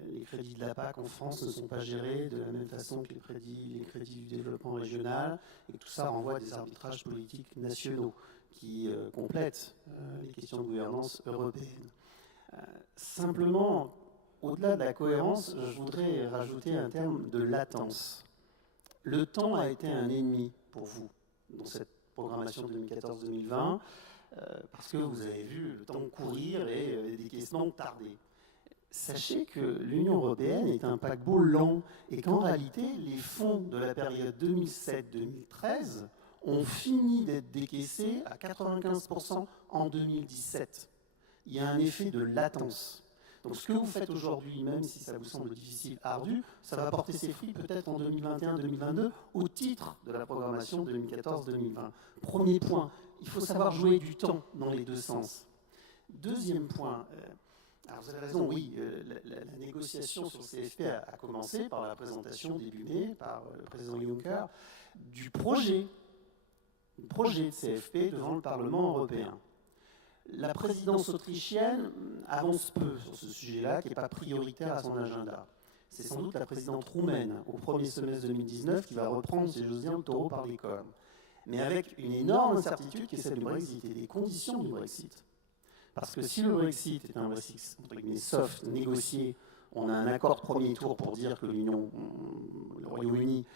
les crédits de la PAC en France ne sont pas gérés de la même façon que les crédits du développement régional, et que tout ça renvoie à des arbitrages politiques nationaux qui complètent les questions de gouvernance européenne. Simplement, au-delà de la cohérence, je voudrais rajouter un terme de latence. Le temps a été un ennemi pour vous dans cette programmation 2014-2020, parce que vous avez vu le temps courir et les décaissements tarder. Sachez que l'Union européenne est un paquebot lent, et qu'en réalité, les fonds de la période 2007-2013 ont fini d'être décaissés à 95% en 2017. Il y a un effet de latence. Donc ce que vous faites aujourd'hui, même si ça vous semble difficile, ardu, ça va porter ses fruits peut-être en 2021-2022 au titre de la programmation 2014-2020. Premier point, il faut savoir jouer du temps dans les deux sens. Deuxième point, alors vous avez raison, oui, la négociation sur le CFP a commencé par la présentation début mai par le président Juncker du projet de CFP devant le Parlement européen. La présidence autrichienne avance peu sur ce sujet-là, qui n'est pas prioritaire à son agenda. C'est sans doute la présidente roumaine, au premier semestre 2019, qui va reprendre, si j'ose dire, le taureau par les cornes. Mais avec une énorme incertitude qui est celle du Brexit et des conditions du Brexit. Parce que si le Brexit est un Brexit, entre guillemets, soft, négocié, on a un accord de premier tour pour dire que le Royaume-Uni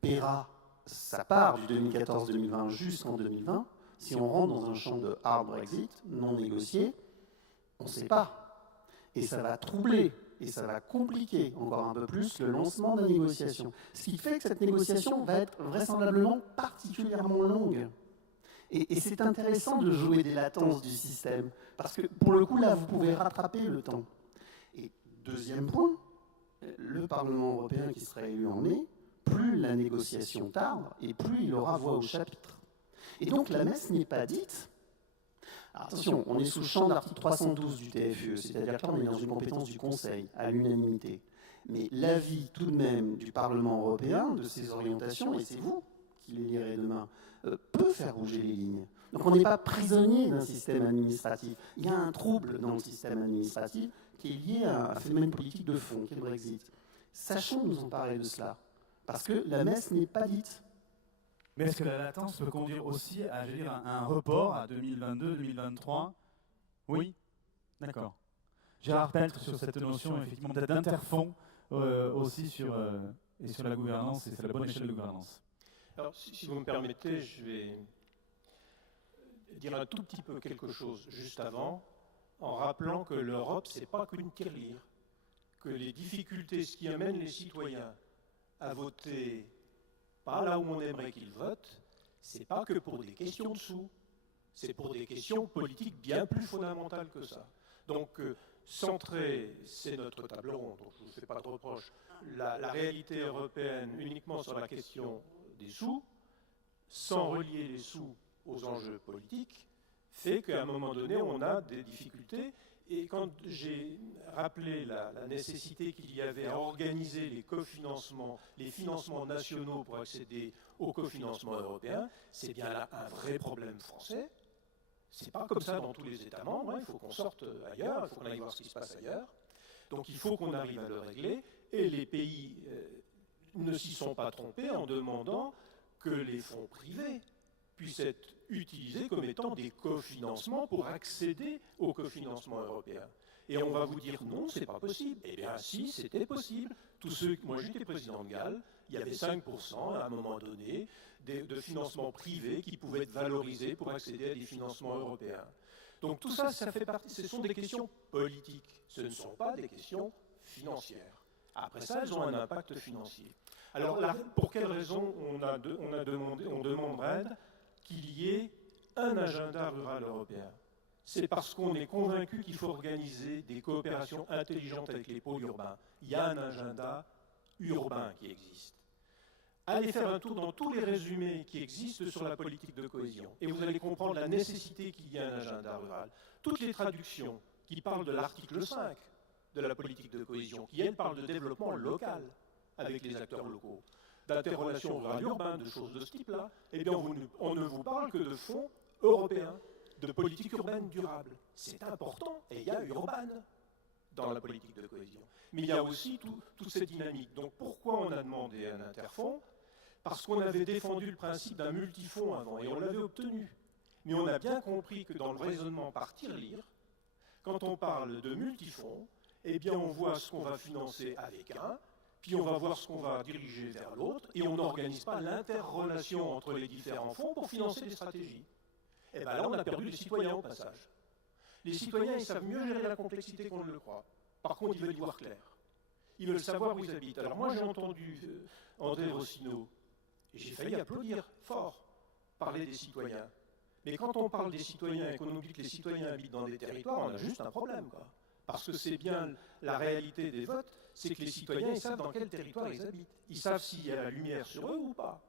paiera sa part du 2014-2020 jusqu'en 2020, si on rentre dans un champ de hard Brexit, non négocié, on ne sait pas. Et ça va troubler, et ça va compliquer encore un peu plus le lancement de la négociation. Ce qui fait que cette négociation va être vraisemblablement particulièrement longue. Et c'est intéressant de jouer des latences du système, parce que pour le coup, là, vous pouvez rattraper le temps. Et deuxième point, le Parlement européen qui sera élu en mai, plus la négociation tarde, et plus il aura voix au chapitre. Et donc la messe n'est pas dite. Alors, attention, on est sous le champ de l'article 312 du TFUE, c'est-à-dire que là, on est dans une compétence du Conseil, à l'unanimité. Mais l'avis tout de même du Parlement européen, de ses orientations, et c'est vous qui les lirez demain, peut faire bouger les lignes. Donc on n'est pas prisonnier d'un système administratif. Il y a un trouble dans le système administratif qui est lié à un phénomène politique de fond, qui est le Brexit. Sachons nous emparer de cela, parce que la messe n'est pas dite. Mais est-ce que la latence peut conduire aussi à un report à 2022, 2023 ? Oui ? D'accord. Gérard Peltre sur cette notion effectivement peut-être d'interfond aussi sur la gouvernance et sur la bonne échelle de gouvernance. Alors, si vous me permettez, je vais dire un tout petit peu quelque chose juste avant, en rappelant que l'Europe, ce n'est pas qu'une tirelire, que les difficultés, ce qui amène les citoyens à voter pas là où on aimerait qu'ils votent, c'est pas que pour des questions de sous, c'est pour des questions politiques bien plus fondamentales que ça. Donc, centrer, c'est notre table ronde, donc je ne vous fais pas de reproche, la réalité européenne uniquement sur la question des sous, sans relier les sous aux enjeux politiques, fait qu'à un moment donné, on a des difficultés. Et quand j'ai rappelé la nécessité qu'il y avait à organiser les cofinancements, les financements nationaux pour accéder au cofinancement européen, c'est bien là un vrai problème français. C'est pas comme ça dans tous les États membres, hein. Il faut qu'on sorte ailleurs, il faut qu'on aille voir ce qui se passe ailleurs. Donc il faut qu'on arrive à le régler, et les pays ne s'y sont pas trompés en demandant que les fonds privés puissent être utilisés comme étant des cofinancements pour accéder au cofinancement européen. Et on va vous dire non, c'est pas possible. Eh bien si, c'était possible. Moi j'étais président de Galles, il y avait 5% à un moment donné de financements privés qui pouvaient être valorisés pour accéder à des financements européens. Donc tout ça, ça fait partie, ce sont des questions politiques, ce ne sont pas des questions financières. Après ça, elles ont un impact financier. Alors pour quelle raison on demanderait qu'il y ait un agenda rural européen? C'est parce qu'on est convaincu qu'il faut organiser des coopérations intelligentes avec les pôles urbains. Il y a un agenda urbain qui existe. Allez faire un tour dans tous les résumés qui existent sur la politique de cohésion et vous allez comprendre la nécessité qu'il y ait un agenda rural. Toutes les traductions qui parlent de l'article 5 de la politique de cohésion, qui elles parlent de développement local avec les acteurs locaux, d'interrelations rurales-urbaines, de choses de ce type-là, eh bien on ne vous parle que de fonds européens, de politique urbaine durable. C'est important, et il y a Urban dans la politique de cohésion. Mais il y a aussi toute cette dynamique. Donc pourquoi on a demandé un interfonds? Parce qu'on avait défendu le principe d'un multifonds avant, et on l'avait obtenu. Mais on a bien compris que dans le raisonnement par tirelire, quand on parle de multifonds, eh bien on voit ce qu'on va financer avec un, puis on va voir ce qu'on va diriger vers l'autre, et on n'organise pas l'interrelation entre les différents fonds pour financer des stratégies. Et bien là, on a perdu les citoyens au passage. Les citoyens, ils savent mieux gérer la complexité qu'on ne le croit. Par contre, ils veulent y voir clair. Ils veulent savoir où ils habitent. Alors moi, j'ai entendu André Rossino, et j'ai failli applaudir fort, parler des citoyens. Mais quand on parle des citoyens et qu'on oublie que les citoyens habitent dans des territoires, on a juste un problème, quoi. Parce que c'est bien la réalité des votes, c'est que les citoyens, ils savent dans quel territoire ils habitent. Ils savent s'il y a la lumière sur eux ou pas.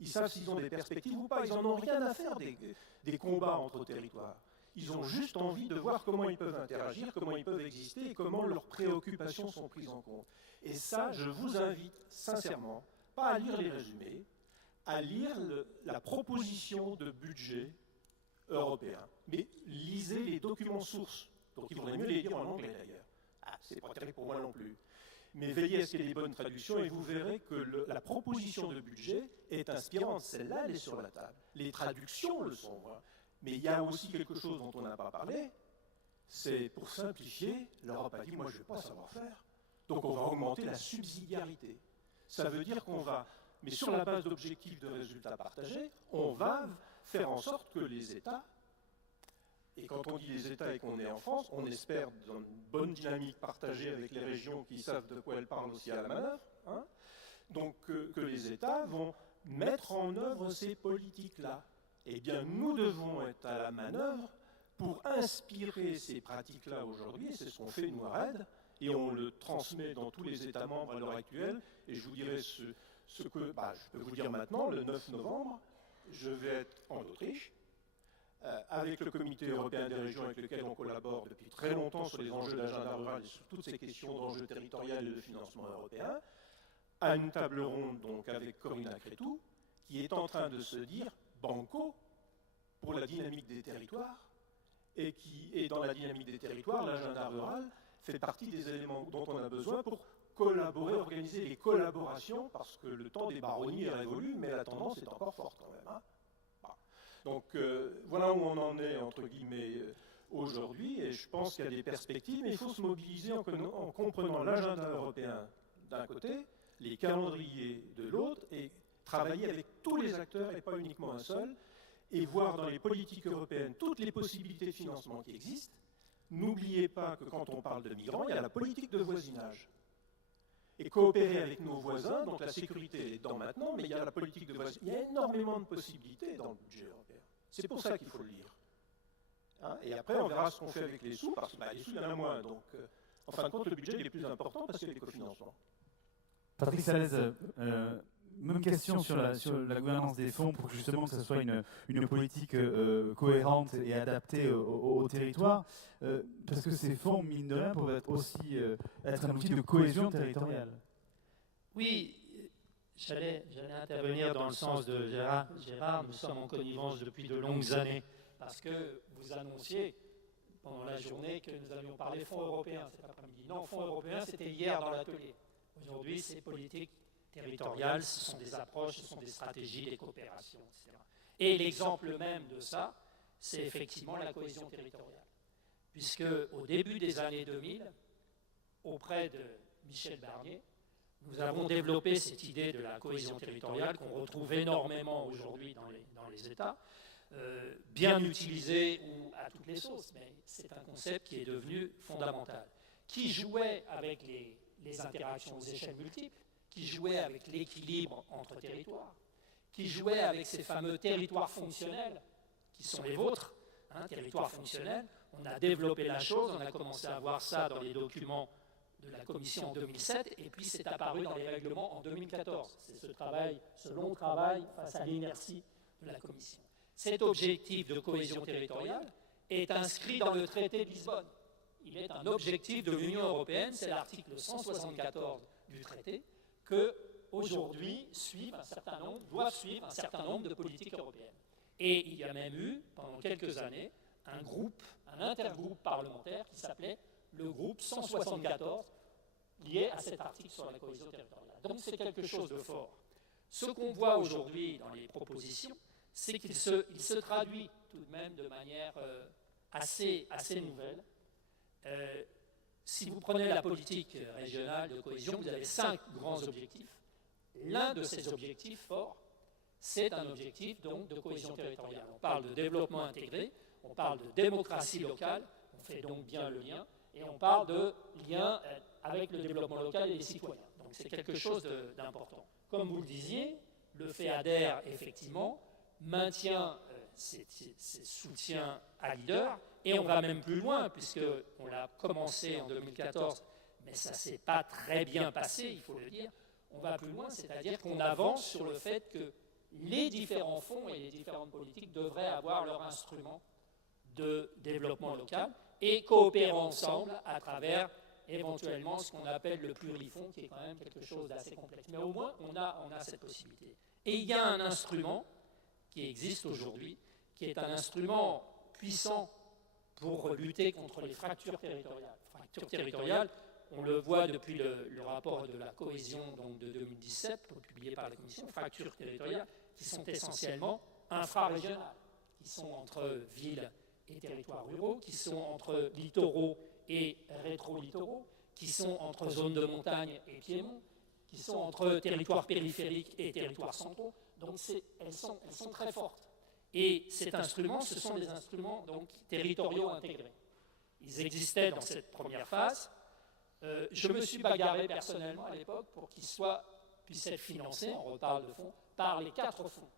Ils savent s'ils ont des perspectives ou pas. Ils n'en ont rien à faire des combats entre territoires. Ils ont juste envie de voir comment ils peuvent interagir, comment ils peuvent exister et comment leurs préoccupations sont prises en compte. Et ça, je vous invite sincèrement, pas à lire les résumés, à lire la proposition de budget européen. Mais lisez les documents sources. Donc il vaudrait mieux les lire en anglais d'ailleurs. Ah, c'est pas terrible pour moi non plus. mais veillez à ce qu'il y ait des bonnes traductions et vous verrez que la proposition de budget est inspirante. Celle-là, elle est sur la table. Les traductions le sont. Hein. Mais il y a aussi quelque chose dont on n'a pas parlé, c'est pour simplifier, l'Europe a dit, moi je ne vais pas savoir faire, donc on va augmenter la subsidiarité. Ça veut dire qu'on va, mais sur la base d'objectifs de résultats partagés, on va faire en sorte que les États, et quand on dit les États et qu'on est en France, on espère dans une bonne dynamique partagée avec les régions qui savent de quoi elles parlent aussi à la manœuvre, hein, donc que les États vont mettre en œuvre ces politiques-là. Eh bien, nous devons être à la manœuvre pour inspirer ces pratiques-là aujourd'hui, et c'est ce qu'on fait, nous, à RAID, et on le transmet dans tous les États membres à l'heure actuelle, et je vous dirai ce que je peux vous dire maintenant, le 9 novembre, je vais être en Autriche, avec le Comité européen des régions avec lequel on collabore depuis très longtemps sur les enjeux de l'agenda rural et sur toutes ces questions d'enjeux territoriaux et de financement européen, à une table ronde donc avec Corina Cretu, qui est en train de se dire banco pour la dynamique des territoires, et dans la dynamique des territoires, l'agenda rural fait partie des éléments dont on a besoin pour collaborer, organiser les collaborations, parce que le temps des baronnies est révolu, mais la tendance est encore forte quand même. Hein. Donc voilà où on en est, entre guillemets, aujourd'hui, et je pense qu'il y a des perspectives, mais il faut se mobiliser en comprenant l'agenda européen d'un côté, les calendriers de l'autre, et travailler avec tous les acteurs et pas uniquement un seul, et voir dans les politiques européennes toutes les possibilités de financement qui existent. N'oubliez pas que quand on parle de migrants, il y a la politique de voisinage. Et coopérer avec nos voisins, donc la sécurité est dedans maintenant, mais il y a la politique de voisinage. Il y a énormément de possibilités dans le budget européen. C'est pour ça qu'il faut le lire. Hein, et après, on verra ce qu'on fait avec les sous, parce que les sous, il y en a moins. Donc, en fin de compte, le budget il est plus important parce qu'il y a des cofinancements. Patrick Salez, même question sur la gouvernance des fonds pour que justement que ce soit une politique cohérente et adaptée au territoire, parce que ces fonds, mine de rien, peuvent être aussi être un outil de cohésion territoriale. Oui, j'allais intervenir dans le sens de Gérard, nous sommes en connivence depuis de longues années, parce que vous annonciez pendant la journée que nous allions parler fonds européens cet après-midi. Non, fonds européens, c'était hier dans l'atelier. Aujourd'hui, c'est politique territoriale, ce sont des approches, ce sont des stratégies, des coopérations, etc. Et l'exemple même de ça, c'est effectivement la cohésion territoriale. Puisque au début des années 2000, auprès de Michel Barnier, nous avons développé cette idée de la cohésion territoriale qu'on retrouve énormément aujourd'hui dans les États, bien utilisée ou à toutes les sauces, mais c'est un concept qui est devenu fondamental, qui jouait avec les interactions aux échelles multiples, qui jouait avec l'équilibre entre territoires, qui jouait avec ces fameux territoires fonctionnels qui sont les vôtres, hein, territoires fonctionnels. On a développé la chose, on a commencé à voir ça dans les documents de la Commission en 2007, et puis c'est apparu dans les règlements en 2014. C'est ce long travail face à l'inertie de la Commission. Cet objectif de cohésion territoriale est inscrit dans le traité de Lisbonne. Il est un objectif de l'Union européenne, c'est l'article 174 du traité, que aujourd'hui doivent suivre un certain nombre de politiques européennes. Et il y a même eu, pendant quelques années, un intergroupe parlementaire qui s'appelait le groupe 174, lié à cet article sur la cohésion territoriale. Donc c'est quelque chose de fort. Ce qu'on voit aujourd'hui dans les propositions, c'est qu'il se traduit tout de même de manière assez nouvelle. Si vous prenez la politique régionale de cohésion, vous avez 5 grands objectifs. L'un de ces objectifs forts, c'est un objectif donc de cohésion territoriale. On parle de développement intégré, on parle de démocratie locale, on fait donc bien le lien, et on parle de lien avec le développement local et les citoyens. Donc c'est quelque chose d'important. Comme vous le disiez, le FEADER, effectivement, maintient ses soutiens à leader, et on va même plus loin, puisqu'on l'a commencé en 2014, mais ça ne s'est pas très bien passé, il faut le dire. On va plus loin, c'est-à-dire qu'on avance sur le fait que les différents fonds et les différentes politiques devraient avoir leur instrument de développement local et coopérer ensemble à travers éventuellement ce qu'on appelle le plurifonds, qui est quand même quelque chose d'assez complexe. Mais au moins, on a cette possibilité. Et il y a un instrument qui existe aujourd'hui, qui est un instrument puissant pour lutter contre les fractures territoriales. Fractures territoriales, on le voit depuis le rapport de la cohésion donc de 2017, publié par la Commission, fractures territoriales, qui sont essentiellement infrarégionales, qui sont entre villes et territoires ruraux, qui sont entre littoraux et rétro-littoraux, qui sont entre zones de montagne et piémonts, qui sont entre territoires périphériques et territoires centraux. Donc elles sont très fortes. Et cet instrument, ce sont des instruments donc, territoriaux intégrés. Ils existaient dans cette première phase. Je me suis bagarré personnellement à l'époque pour qu'ils puissent être financés, on reparle de fonds, par les 4 fonds.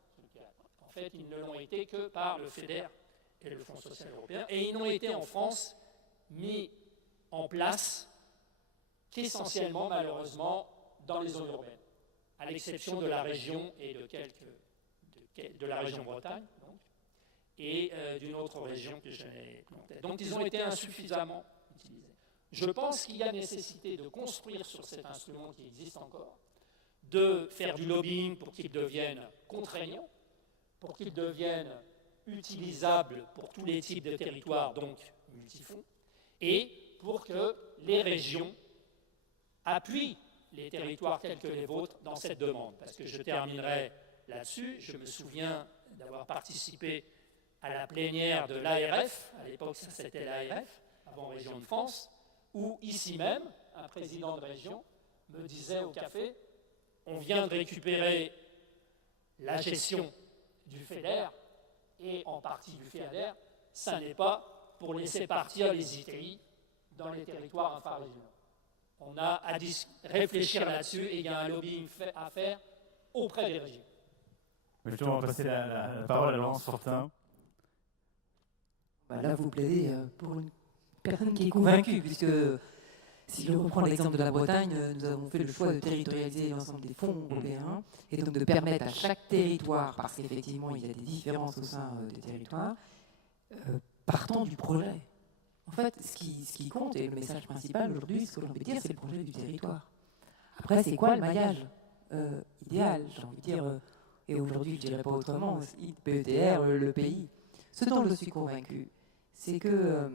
En fait, ils ne l'ont été que par le FEDER et le Fonds social européen, et ils n'ont été en France mis en place qu'essentiellement, malheureusement, dans les zones urbaines, à l'exception de la région et de la région Bretagne, donc, et d'une autre région que je n'ai pas en tête. Donc ils ont été insuffisamment utilisés. Je pense qu'il y a nécessité de construire sur cet instrument qui existe encore, de faire du lobbying pour qu'il devienne contraignant, pour qu'il devienne utilisable pour tous les types de territoires, donc multifonds, et pour que les régions appuient les territoires tels que les vôtres dans cette demande. Parce que je terminerai là-dessus. Je me souviens d'avoir participé à la plénière de l'ARF, à l'époque c'était l'ARF, avant Région de France, où ici même, un président de région me disait au café, on vient de récupérer la gestion du FEDER et en partie du FEADER, ça n'est pas pour laisser partir les ITI dans les territoires infrarégionaux. On a à réfléchir là-dessus et il y a un lobbying à faire auprès des régions. Justement, on va passer la parole à Laurence Fortin. Là, vous plaidez pour une personne qui est convaincue, puisque si je reprends l'exemple de la Bretagne, nous avons fait le choix de territorialiser l'ensemble des fonds européens et donc de permettre à chaque territoire, parce qu'effectivement il y a des différences au sein des territoires, partant du projet. En fait, ce qui compte, et le message principal aujourd'hui, ce que l'on peut dire, c'est le projet du territoire. Après, c'est quoi le maillage idéal, j'ai envie de dire, et aujourd'hui je ne dirais pas autrement, PETR, le pays. Ce dont je suis convaincu, c'est que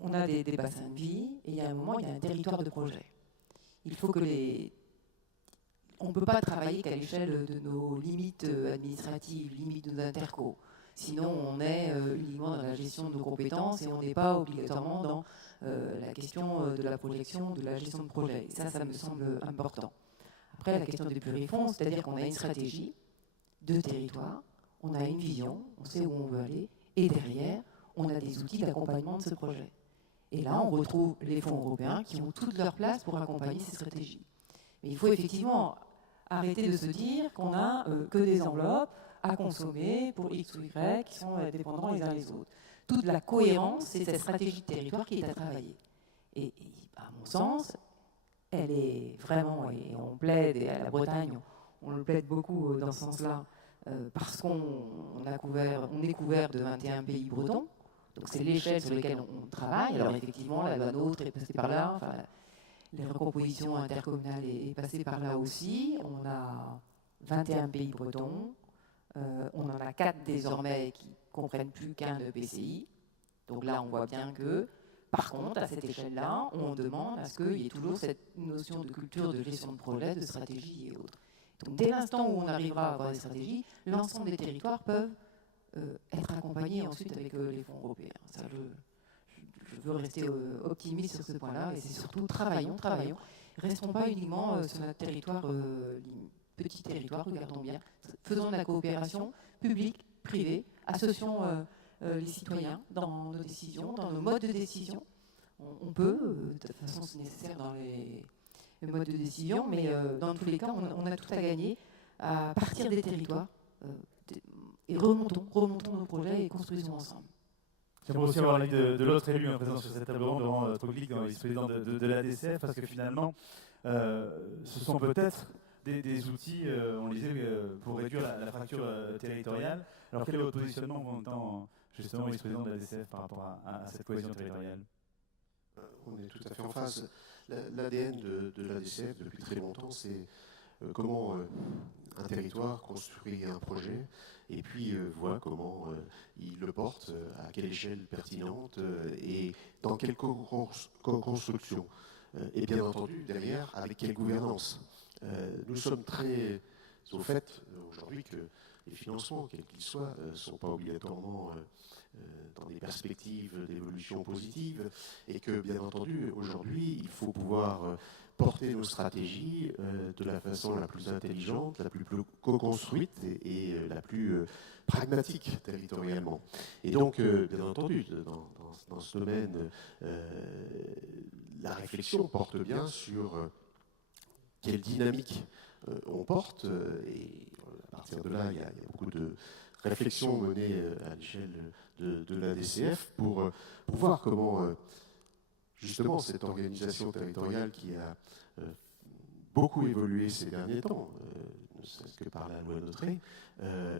on a des bassins de vie, et il y a un moment, il y a un territoire de projet. Il faut que on ne peut pas travailler qu'à l'échelle de nos limites administratives, limites de nos intercos. Sinon, on est uniquement dans la gestion de nos compétences et on n'est pas obligatoirement dans la question de la projection, de la gestion de projet. Et ça me semble important. Après, la question des plurifonds, c'est-à-dire qu'on a une stratégie de territoire, on a une vision, on sait où on veut aller, et derrière, on a des outils d'accompagnement de ce projet. Et là, on retrouve les fonds européens qui ont toute leur place pour accompagner ces stratégies. Mais il faut effectivement arrêter de se dire qu'on n'a que des enveloppes à consommer pour X ou Y qui sont dépendants les uns les autres. Toute la cohérence, c'est cette stratégie de territoire qui est à travailler. Et à mon sens, elle est vraiment, et on plaide, et à la Bretagne, on le plaide beaucoup dans ce sens-là, parce qu'on est couvert de 21 pays bretons, donc c'est l'échelle sur laquelle on travaille. Alors effectivement, la loi NOTRe est passée par là, enfin, les recompositions intercommunales est passée par là aussi. On a 21 pays bretons, on en a 4 désormais qui ne comprennent plus qu'un EPCI. Donc là, on voit bien que, par contre, à cette échelle-là, on demande à ce qu'il y ait toujours cette notion de culture de gestion de projet, de stratégie et autres. Donc dès l'instant où on arrivera à avoir des stratégies, l'ensemble des territoires peuvent être accompagnés ensuite avec les fonds européens. Ça, je veux rester optimiste sur ce point-là, et c'est surtout travaillons. Restons pas uniquement sur notre territoire, petit territoire, regardons bien. Faisons de la coopération publique, privée, associons les citoyens dans nos décisions, dans nos modes de décision. On peut, de toute façon c'est nécessaire dans les modes de décision, mais dans tous les cas, on a tout à gagner à partir des territoires et remontons nos projets et construisons ensemble. J'aimerais aussi avoir l'avis de l'autre élu présent sur cette table ronde, Laurent Troglic, vice-président de la DCF, parce que finalement, ce sont peut-être des outils, on le disait, pour réduire la fracture territoriale. Alors quel est votre positionnement en tant justement vice-président de la DCF par rapport à cette cohésion territoriale? On est tout à fait en phase. L'ADN de la DCF depuis très longtemps, c'est comment un territoire construit un projet et puis voit comment il le porte, à quelle échelle pertinente et dans quelle co-construction. et bien entendu, derrière, avec quelle gouvernance. Nous sommes très au fait aujourd'hui que les financements, quels qu'ils soient, ne sont pas obligatoirement dans des perspectives d'évolution positive, et que, bien entendu, aujourd'hui, il faut pouvoir porter nos stratégies de la façon la plus intelligente, la plus co-construite et la plus pragmatique territorialement. Et donc, bien entendu, dans ce domaine, la réflexion porte bien sur quelle dynamique on porte, et à partir de là, il y a beaucoup de réflexions menées à l'échelle de la DCF pour voir comment justement cette organisation territoriale qui a beaucoup évolué ces derniers temps, ne serait-ce que par la loi Notré,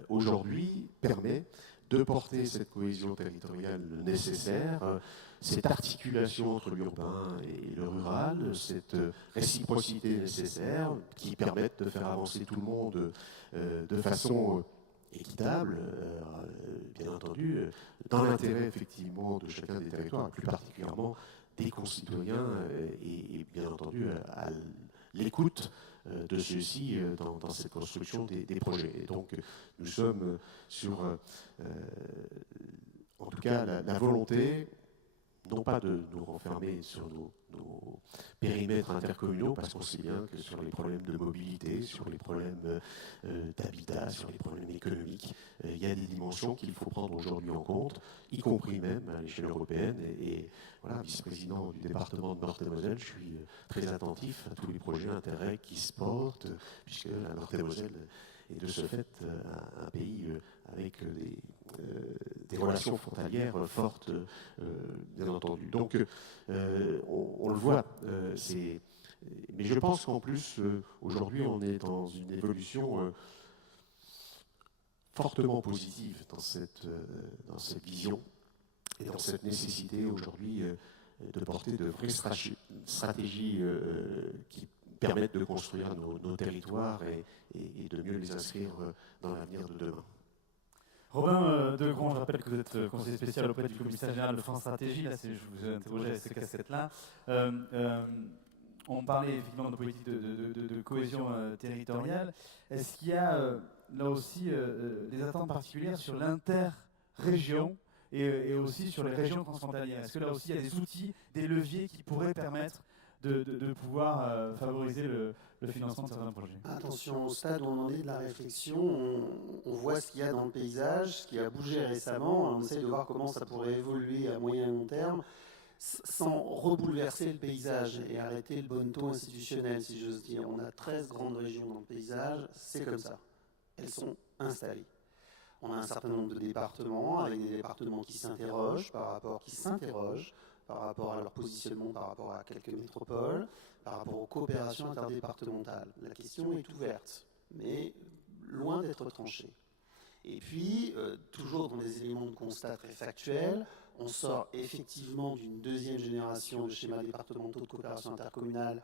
aujourd'hui permet de porter cette cohésion territoriale nécessaire, cette articulation entre l'urbain et le rural, cette réciprocité nécessaire qui permettent de faire avancer tout le monde de façon équitable, bien entendu, dans l'intérêt effectivement de chacun des territoires, et plus particulièrement des concitoyens, et bien entendu à l'écoute de ceux-ci dans cette construction des projets. Et donc nous sommes sur, en tout cas, la volonté, non pas de nous renfermer sur nos périmètres intercommunaux, parce qu'on sait bien que sur les problèmes de mobilité, sur les problèmes d'habitat, sur les problèmes économiques, il y a des dimensions qu'il faut prendre aujourd'hui en compte, y compris même à l'échelle européenne. Et voilà, vice-président du département de Meurthe-et-Moselle, je suis très attentif à tous les projets Interreg qui se portent, puisque la Meurthe-et-Moselle est de ce fait un pays avec des relations frontalières fortes, bien entendu. Donc, on le voit, mais je pense qu'en plus, aujourd'hui, on est dans une évolution fortement positive dans cette vision et dans cette nécessité aujourd'hui de porter de vraies stratégies qui permettent de construire nos territoires et de mieux les inscrire dans l'avenir de demain. Robin Degrand, je rappelle que vous êtes conseiller spécial auprès du commissaire général de France Stratégie. Là, je vous ai interrogé à cette casquette-là. On parlait effectivement de politique de cohésion territoriale. Est-ce qu'il y a là aussi des attentes particulières sur l'inter-région et aussi sur les régions transfrontalières? Est-ce que là aussi il y a des outils, des leviers qui pourraient permettre de pouvoir favoriser le financement de certains projets? Attention, au stade où on en est de la réflexion, on voit ce qu'il y a dans le paysage, ce qui a bougé récemment, on essaie de voir comment ça pourrait évoluer à moyen et long terme, sans rebouleverser le paysage et arrêter le bonneteau institutionnel, si j'ose dire. On a 13 grandes régions dans le paysage, c'est comme ça. Elles sont installées. On a un certain nombre de départements, avec des départements qui s'interrogent par rapport à leur positionnement, par rapport à quelques métropoles, par rapport aux coopérations interdépartementales. La question est ouverte, mais loin d'être tranchée. Et puis, toujours dans des éléments de constat très factuels, on sort effectivement d'une deuxième génération de schémas départementaux de coopération intercommunale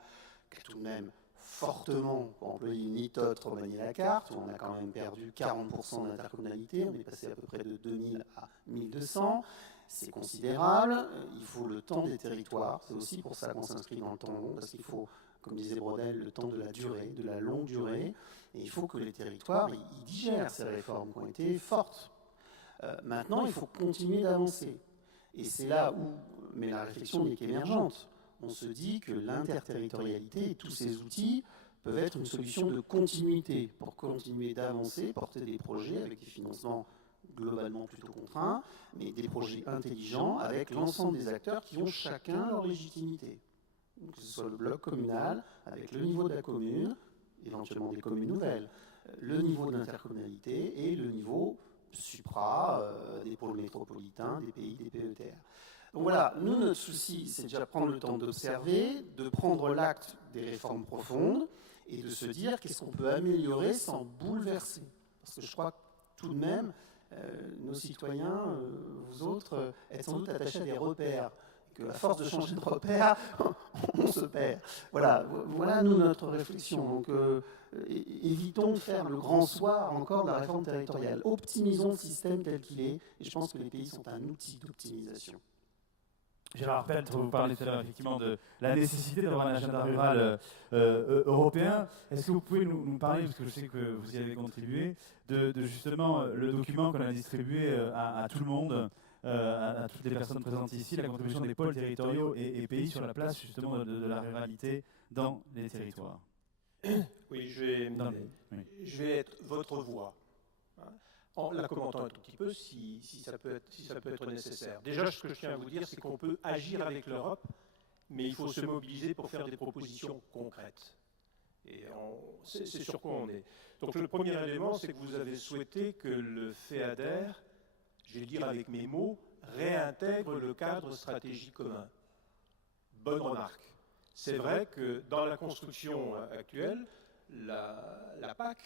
qui a tout de même fortement, pour employer une litote, remanié la carte, où on a quand même perdu 40% d'intercommunalité, on est passé à peu près de 2000 à 1200. C'est considérable, il faut le temps des territoires, c'est aussi pour ça qu'on s'inscrit dans le temps long, parce qu'il faut, comme disait Brodel, le temps de la durée, de la longue durée, et il faut que les territoires ils digèrent ces réformes qui ont été fortes. Maintenant, il faut continuer d'avancer, et c'est là où, mais la réflexion n'est qu'émergente, on se dit que l'interterritorialité et tous ces outils peuvent être une solution de continuité, pour continuer d'avancer, porter des projets avec des financements globalement plutôt contraints, mais des projets intelligents avec l'ensemble des acteurs qui ont chacun leur légitimité. Donc, que ce soit le bloc communal, avec le niveau de la commune, éventuellement des communes nouvelles, le niveau d'intercommunalité et le niveau supra des pôles métropolitains, des pays, des PETR. Donc voilà, nous, notre souci, c'est déjà prendre le temps d'observer, de prendre l'acte des réformes profondes et de se dire qu'est-ce qu'on peut améliorer sans bouleverser. Parce que je crois que tout de même, nos citoyens, vous autres, êtes sans doute attachés à des repères. Que à force de changer de repères, on se perd. Voilà, nous, notre réflexion. Donc, évitons de faire le grand soir encore de la réforme territoriale. Optimisons le système tel qu'il est, et je pense que les pays sont un outil d'optimisation. Gérard Pelt, vous parlez tout à l'heure effectivement de la nécessité d'avoir un agenda rural européen. Est-ce que vous pouvez nous parler, parce que je sais que vous y avez contribué, de justement le document qu'on a distribué à tout le monde, à toutes les personnes présentes ici, la contribution des pôles territoriaux et pays sur la place justement de la ruralité dans les territoires? Oui, je vais être votre voix, hein, en la commentant un tout petit peu si ça peut être nécessaire. Déjà, ce que je tiens à vous dire, c'est qu'on peut agir avec l'Europe, mais il faut se mobiliser pour faire des propositions concrètes. Et c'est sur quoi on est. Donc le premier élément, c'est que vous avez souhaité que le FEADER, je vais le dire avec mes mots, réintègre le cadre stratégique commun. Bonne remarque. C'est vrai que dans la construction actuelle, la PAC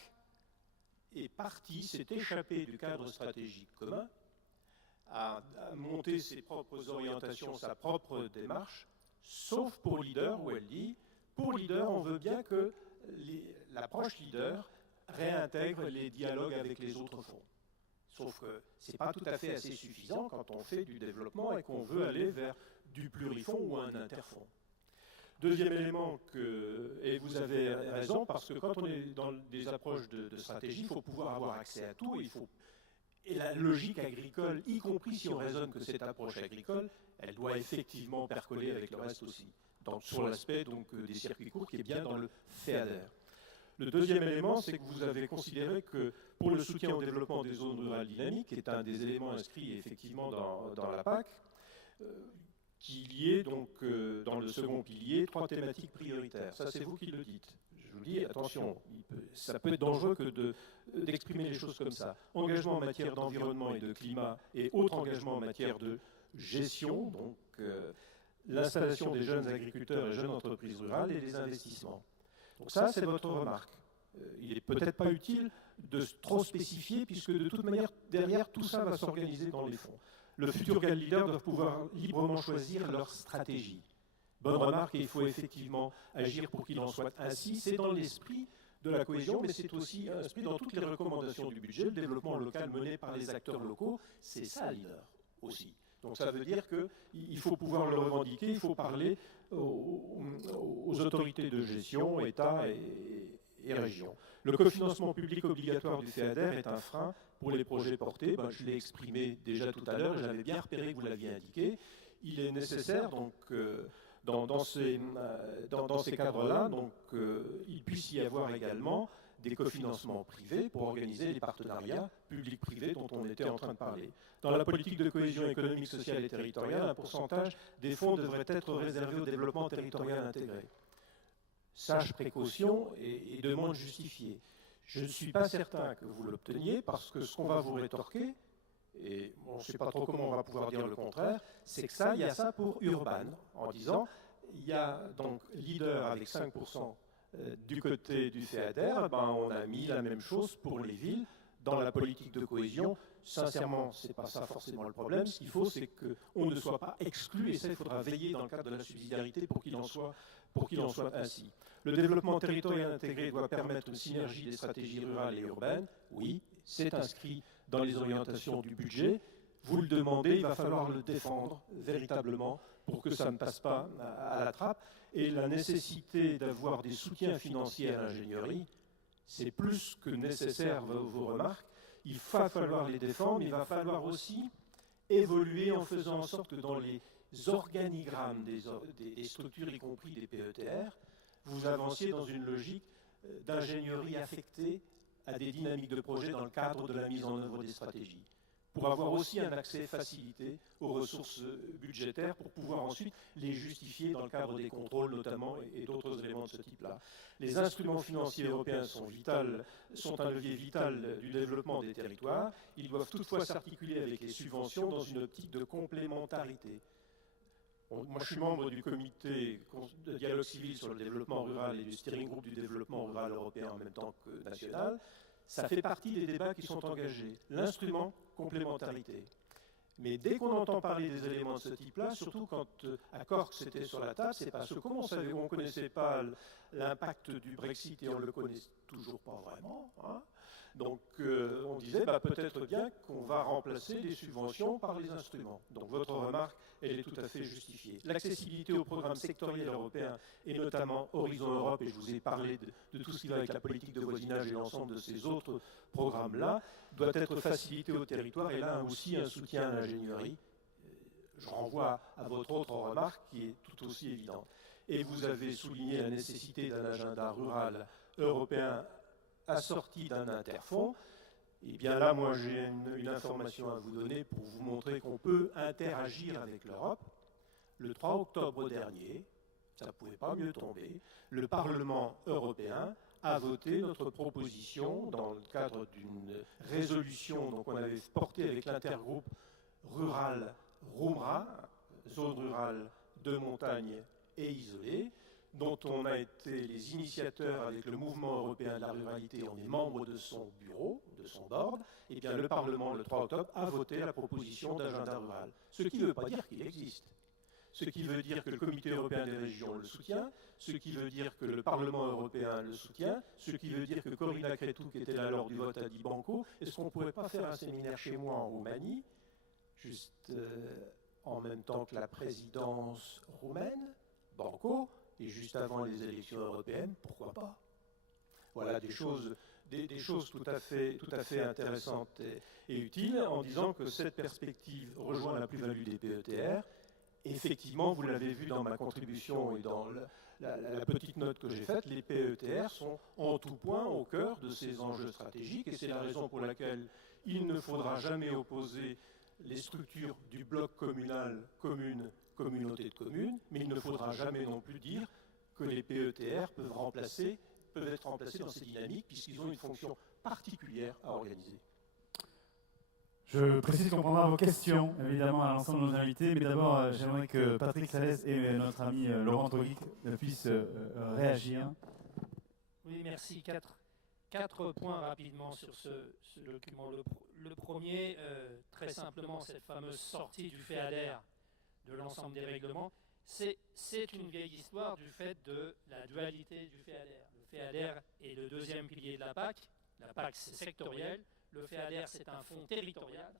est partie, s'est échappée du cadre stratégique commun, a monté ses propres orientations, sa propre démarche, sauf pour Leader, où elle dit, pour Leader, on veut bien que l'approche Leader réintègre les dialogues avec les autres fonds. Sauf que ce n'est pas tout à fait assez suffisant quand on fait du développement et qu'on veut aller vers du plurifonds ou un interfonds. Deuxième élément, et vous avez raison, parce que quand on est dans des approches de stratégie, il faut pouvoir avoir accès à tout, et la logique agricole, y compris si on raisonne que cette approche agricole, elle doit effectivement percoler avec le reste aussi, sur l'aspect des circuits courts qui est bien dans le FEADER. Le deuxième élément, c'est que vous avez considéré que pour le soutien au développement des zones rurales dynamiques, qui est un des éléments inscrits effectivement dans la PAC, qu'il y ait donc dans le second pilier 3 thématiques prioritaires. Ça, c'est vous qui le dites. Je vous dis, attention, ça peut être dangereux que d'exprimer les choses comme ça. Engagement en matière d'environnement et de climat et autres engagements en matière de gestion, donc l'installation des jeunes agriculteurs et jeunes entreprises rurales et les investissements. Donc ça, c'est votre remarque. Il n'est peut-être pas utile de trop spécifier, puisque de toute manière, derrière, tout ça va s'organiser dans les fonds. Le futur GAL Leader doit pouvoir librement choisir leur stratégie. Bonne remarque, et il faut effectivement agir pour qu'il en soit ainsi. C'est dans l'esprit de la cohésion, mais c'est aussi un esprit dans toutes les recommandations du budget. Le développement local mené par les acteurs locaux, c'est ça, Leader, aussi. Donc ça veut dire qu'il faut pouvoir le revendiquer, il faut parler aux autorités de gestion, État et régions. Le cofinancement public obligatoire du FEADER est un frein pour les projets portés. Je l'ai exprimé déjà tout à l'heure, j'avais bien repéré que vous l'aviez indiqué. Il est nécessaire, donc, dans ces cadres-là, il puisse y avoir également des cofinancements privés pour organiser les partenariats publics-privés dont on était en train de parler. Dans la politique de cohésion économique, sociale et territoriale, un pourcentage des fonds devrait être réservé au développement territorial intégré. Sage précaution et demande justifiée. Je ne suis pas certain que vous l'obteniez parce que ce qu'on va vous rétorquer, et on ne sait pas trop comment on va pouvoir dire le contraire, c'est que il y a ça pour Urban, en disant, il y a donc Leader avec 5% du côté du FEADER, on a mis la même chose pour les villes dans la politique de cohésion. Sincèrement, ce n'est pas ça forcément le problème. Ce qu'il faut, c'est qu'on ne soit pas exclu, et ça, il faudra veiller dans le cadre de la subsidiarité pour qu'il en soit ainsi. Le développement territorial intégré doit permettre une synergie des stratégies rurales et urbaines. Oui, c'est inscrit dans les orientations du budget. Vous le demandez, il va falloir le défendre véritablement pour que ça ne passe pas à la trappe. Et la nécessité d'avoir des soutiens financiers à l'ingénierie, c'est plus que nécessaire, vos remarques. Il va falloir les défendre, mais il va falloir aussi évoluer en faisant en sorte que dans les organigrammes des structures, y compris des PETR, vous avanciez dans une logique d'ingénierie affectée à des dynamiques de projet dans le cadre de la mise en œuvre des stratégies, pour avoir aussi un accès facilité aux ressources budgétaires, pour pouvoir ensuite les justifier dans le cadre des contrôles notamment et d'autres éléments de ce type-là. Les instruments financiers européens sont un levier vital du développement des territoires. Ils doivent toutefois s'articuler avec les subventions dans une optique de complémentarité. Moi, je suis membre du comité de dialogue civil sur le développement rural et du steering group du développement rural européen en même temps que national. Ça fait partie des débats qui sont engagés. L'instrument, complémentarité. Mais dès qu'on entend parler des éléments de ce type-là, surtout quand à Cork c'était sur la table, c'est parce que comme on ne connaissait pas l'impact du Brexit, et on ne le connaît toujours pas vraiment, Donc on disait peut-être bien qu'on va remplacer les subventions par les instruments. Donc votre remarque, elle est tout à fait justifiée. L'accessibilité aux programmes sectoriels européens, et notamment Horizon Europe, et je vous ai parlé de tout ce qui va avec la politique de voisinage et l'ensemble de ces autres programmes-là, doit être facilitée au territoire, et là aussi un soutien à l'ingénierie. Je renvoie à votre autre remarque qui est tout aussi évidente. Et vous avez souligné la nécessité d'un agenda rural européen assorti d'un interfonds. Eh bien là, moi, j'ai une information à vous donner pour vous montrer qu'on peut interagir avec l'Europe. Le 3 octobre dernier, ça ne pouvait pas mieux tomber, le Parlement européen a voté notre proposition dans le cadre d'une résolution qu'on avait portée avec l'intergroupe rural RUMRA, zone rurale de montagne et isolée, dont on a été les initiateurs avec le mouvement européen de la ruralité, on est membre de son bureau, de son board, et bien le Parlement, le 3 octobre, a voté la proposition d'agenda rural. Ce qui ne veut pas dire qu'il existe. Ce qui veut dire que le Comité européen des régions le soutient, ce qui veut dire que le Parlement européen le soutient, ce qui veut dire que Corina Cretu, qui était là lors du vote, a dit banco. Est-ce qu'on ne pourrait pas faire un séminaire chez moi en Roumanie, juste en même temps que la présidence roumaine, banco, et juste avant les élections européennes, pourquoi pas? Voilà des choses tout à fait intéressantes et utiles, en disant que cette perspective rejoint la plus-value des PETR. Effectivement, vous l'avez vu dans ma contribution et dans la petite note que j'ai faite, les PETR sont en tout point au cœur de ces enjeux stratégiques, et c'est la raison pour laquelle il ne faudra jamais opposer les structures du bloc communal, commune, communauté de communes, mais il ne faudra jamais non plus dire que les PETR peuvent être remplacés dans ces dynamiques, puisqu'ils ont une fonction particulière à organiser. Je précise qu'on prendra vos questions, évidemment, à l'ensemble de nos invités, mais d'abord, j'aimerais que Patrick Salès et notre ami Laurent Troguic puissent réagir. Oui, merci. Quatre points rapidement sur ce document. Le premier, très simplement, cette fameuse sortie du FEADER de l'ensemble des règlements, c'est une vieille histoire du fait de la dualité du FEADER. Le FEADER est le deuxième pilier de la PAC. La PAC, c'est sectoriel. Le FEADER, c'est un fonds territorial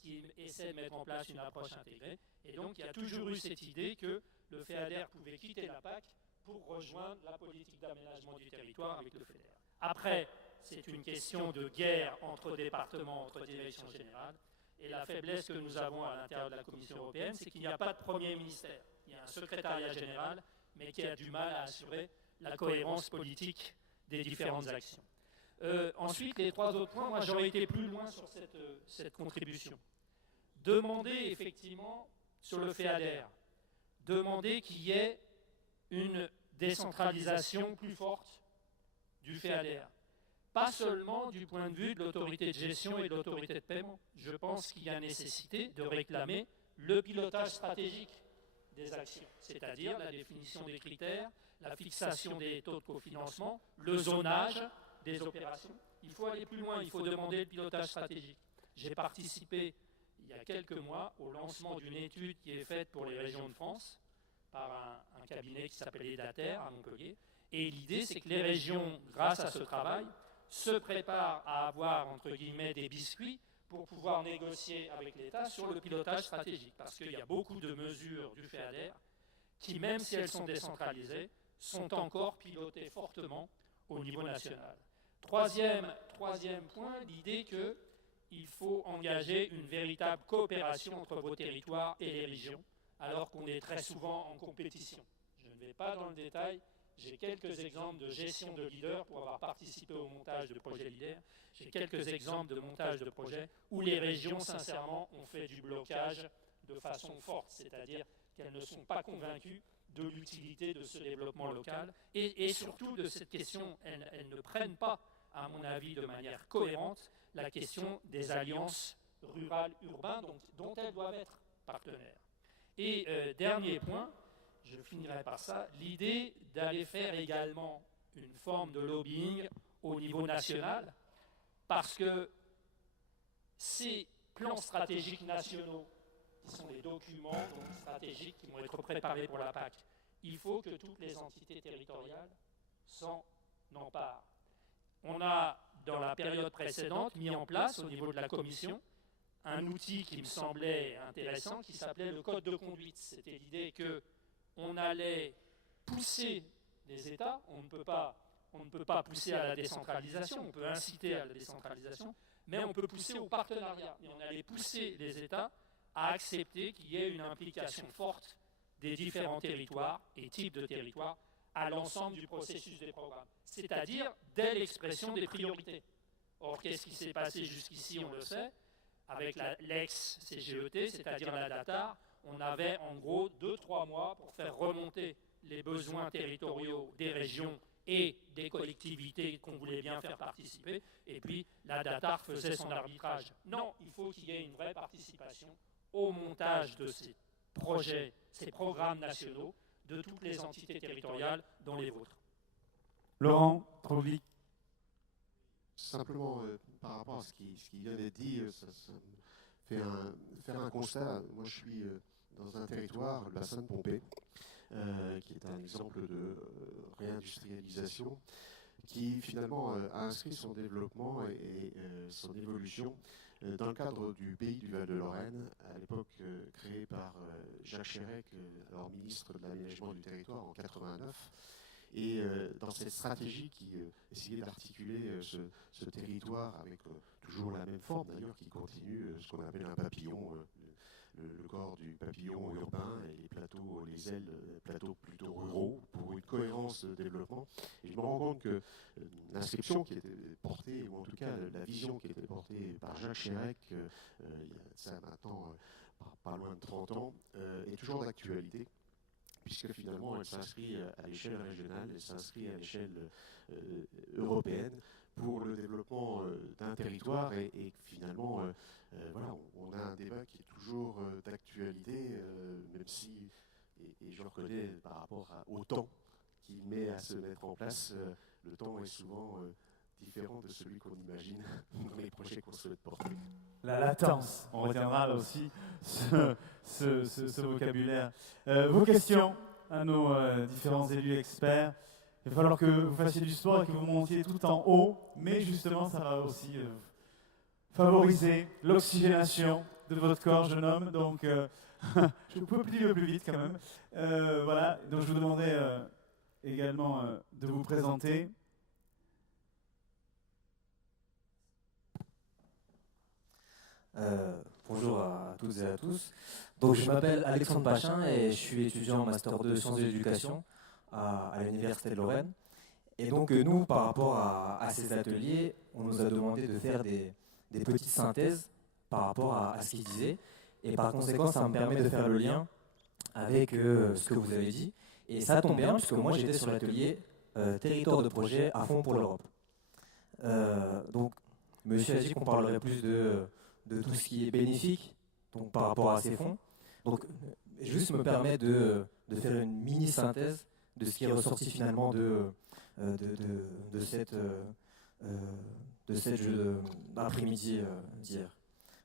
qui essaie de mettre en place une approche intégrée. Et donc, il y a toujours eu cette idée que le FEADER pouvait quitter la PAC pour rejoindre la politique d'aménagement du territoire avec le FEDER. Après, c'est une question de guerre entre départements, entre directions générales. Et la faiblesse que nous avons à l'intérieur de la Commission européenne, c'est qu'il n'y a pas de premier ministère. Il y a un secrétariat général, mais qui a du mal à assurer la cohérence politique des différentes actions. Ensuite, les trois autres points, moi j'aurais été plus loin sur cette contribution. Demander effectivement, sur le FEADER, demander qu'il y ait une décentralisation plus forte du FEADER. Pas seulement du point de vue de l'autorité de gestion et de l'autorité de paiement. Je pense qu'il y a nécessité de réclamer le pilotage stratégique des actions, c'est-à-dire la définition des critères, la fixation des taux de cofinancement, le zonage des opérations. Il faut aller plus loin, il faut demander le pilotage stratégique. J'ai participé il y a quelques mois au lancement d'une étude qui est faite pour les régions de France par un cabinet qui s'appelle EDATER à Montpellier. Et l'idée, c'est que les régions, grâce à ce travail, se préparent à avoir, entre guillemets, des biscuits pour pouvoir négocier avec l'État sur le pilotage stratégique. Parce qu'il y a beaucoup de mesures du FEADER qui, même si elles sont décentralisées, sont encore pilotées fortement au niveau national. Troisième point, l'idée qu'il faut engager une véritable coopération entre vos territoires et les régions, alors qu'on est très souvent en compétition. Je ne vais pas dans le détail, j'ai quelques exemples de gestion de leader pour avoir participé au montage de projets leader. J'ai quelques exemples de montage de projets où les régions, sincèrement, ont fait du blocage de façon forte, c'est-à-dire qu'elles ne sont pas convaincues de l'utilité de ce développement local et surtout de cette question, elles ne prennent pas, à mon avis, de manière cohérente, la question des alliances rurales-urbaines dont elles doivent être partenaires. Et dernier point, je finirai par ça, l'idée d'aller faire également une forme de lobbying au niveau national, parce que ces plans stratégiques nationaux, qui sont des documents stratégiques qui vont être préparés pour la PAC, il faut que toutes les entités territoriales s'en emparent. On a dans la période précédente, mis en place au niveau de la Commission un outil qui me semblait intéressant, qui s'appelait le code de conduite. C'était l'idée qu'on allait pousser les États, on ne peut pas pousser à la décentralisation, on peut inciter à la décentralisation, mais on peut pousser au partenariat. Et on allait pousser les États à accepter qu'il y ait une implication forte des différents territoires et types de territoires à l'ensemble du processus des programmes, c'est-à-dire dès l'expression des priorités. Or, qu'est-ce qui s'est passé jusqu'ici, on le sait, avec l'ex-CGET, c'est-à-dire la DATAR, on avait en gros 2-3 mois pour faire remonter les besoins territoriaux des régions et des collectivités qu'on voulait bien faire participer, et puis la DATAR faisait son arbitrage. Non, il faut qu'il y ait une vraie participation au montage de ces projets, ces programmes nationaux, de toutes les entités territoriales, dont les vôtres. Laurent Troglio. Simplement, par rapport à ce qui vient d'être dit, ça me fait faire un constat. Moi, je suis dans un territoire, le bassin de Pompée, qui est un exemple de réindustrialisation, qui finalement a inscrit son développement et son évolution dans le cadre du pays du Val-de-Lorraine, à l'époque créé par Jacques Chérec, alors ministre de l'aménagement du territoire en 89. Et dans cette stratégie qui essayait d'articuler ce territoire avec toujours la même forme d'ailleurs, qui continue ce qu'on appelle un papillon, le corps du papillon urbain et les plateaux, les ailes, plateaux plutôt ruraux, pour une cohérence de développement. Et je me rends compte que l'inscription qui était portée, ou en tout cas la vision qui était portée par Jacques Chérec, il y a ça maintenant pas loin de 30 ans, est toujours d'actualité, puisque finalement elle s'inscrit à l'échelle régionale, elle s'inscrit à l'échelle européenne pour le développement d'un territoire et finalement voilà, on a un débat qui est toujours d'actualité, même si, et je reconnais par rapport au temps qu'il met à se mettre en place, le temps est souvent différent de celui qu'on imagine dans les projets qu'on souhaite porter. La latence, on retiendra là aussi ce vocabulaire. Vos questions à nos différents élus experts. Il va falloir que vous fassiez du sport et que vous montiez tout en haut, mais justement ça va aussi favoriser l'oxygénation de votre corps, jeune homme. Donc je peux plier plus vite quand même. Voilà, donc je vous demanderai également de vous présenter. Bonjour à toutes et à tous. Donc, je m'appelle Alexandre Pachin et je suis étudiant en Master 2 Sciences de l'Éducation à l'Université de Lorraine. Et donc, nous, par rapport à ces ateliers, on nous a demandé de faire des petites synthèses par rapport à ce qu'ils disaient. Et par conséquent, ça me permet de faire le lien avec ce que vous avez dit. Et ça tombe bien, puisque moi, j'étais sur l'atelier Territoire de projet à fond pour l'Europe. Donc, monsieur a dit qu'on parlerait plus de tout ce qui est bénéfique, donc par rapport à ces fonds. Donc, juste me permet de faire une mini-synthèse de ce qui est ressorti finalement de cette jeu d'après-midi d'hier.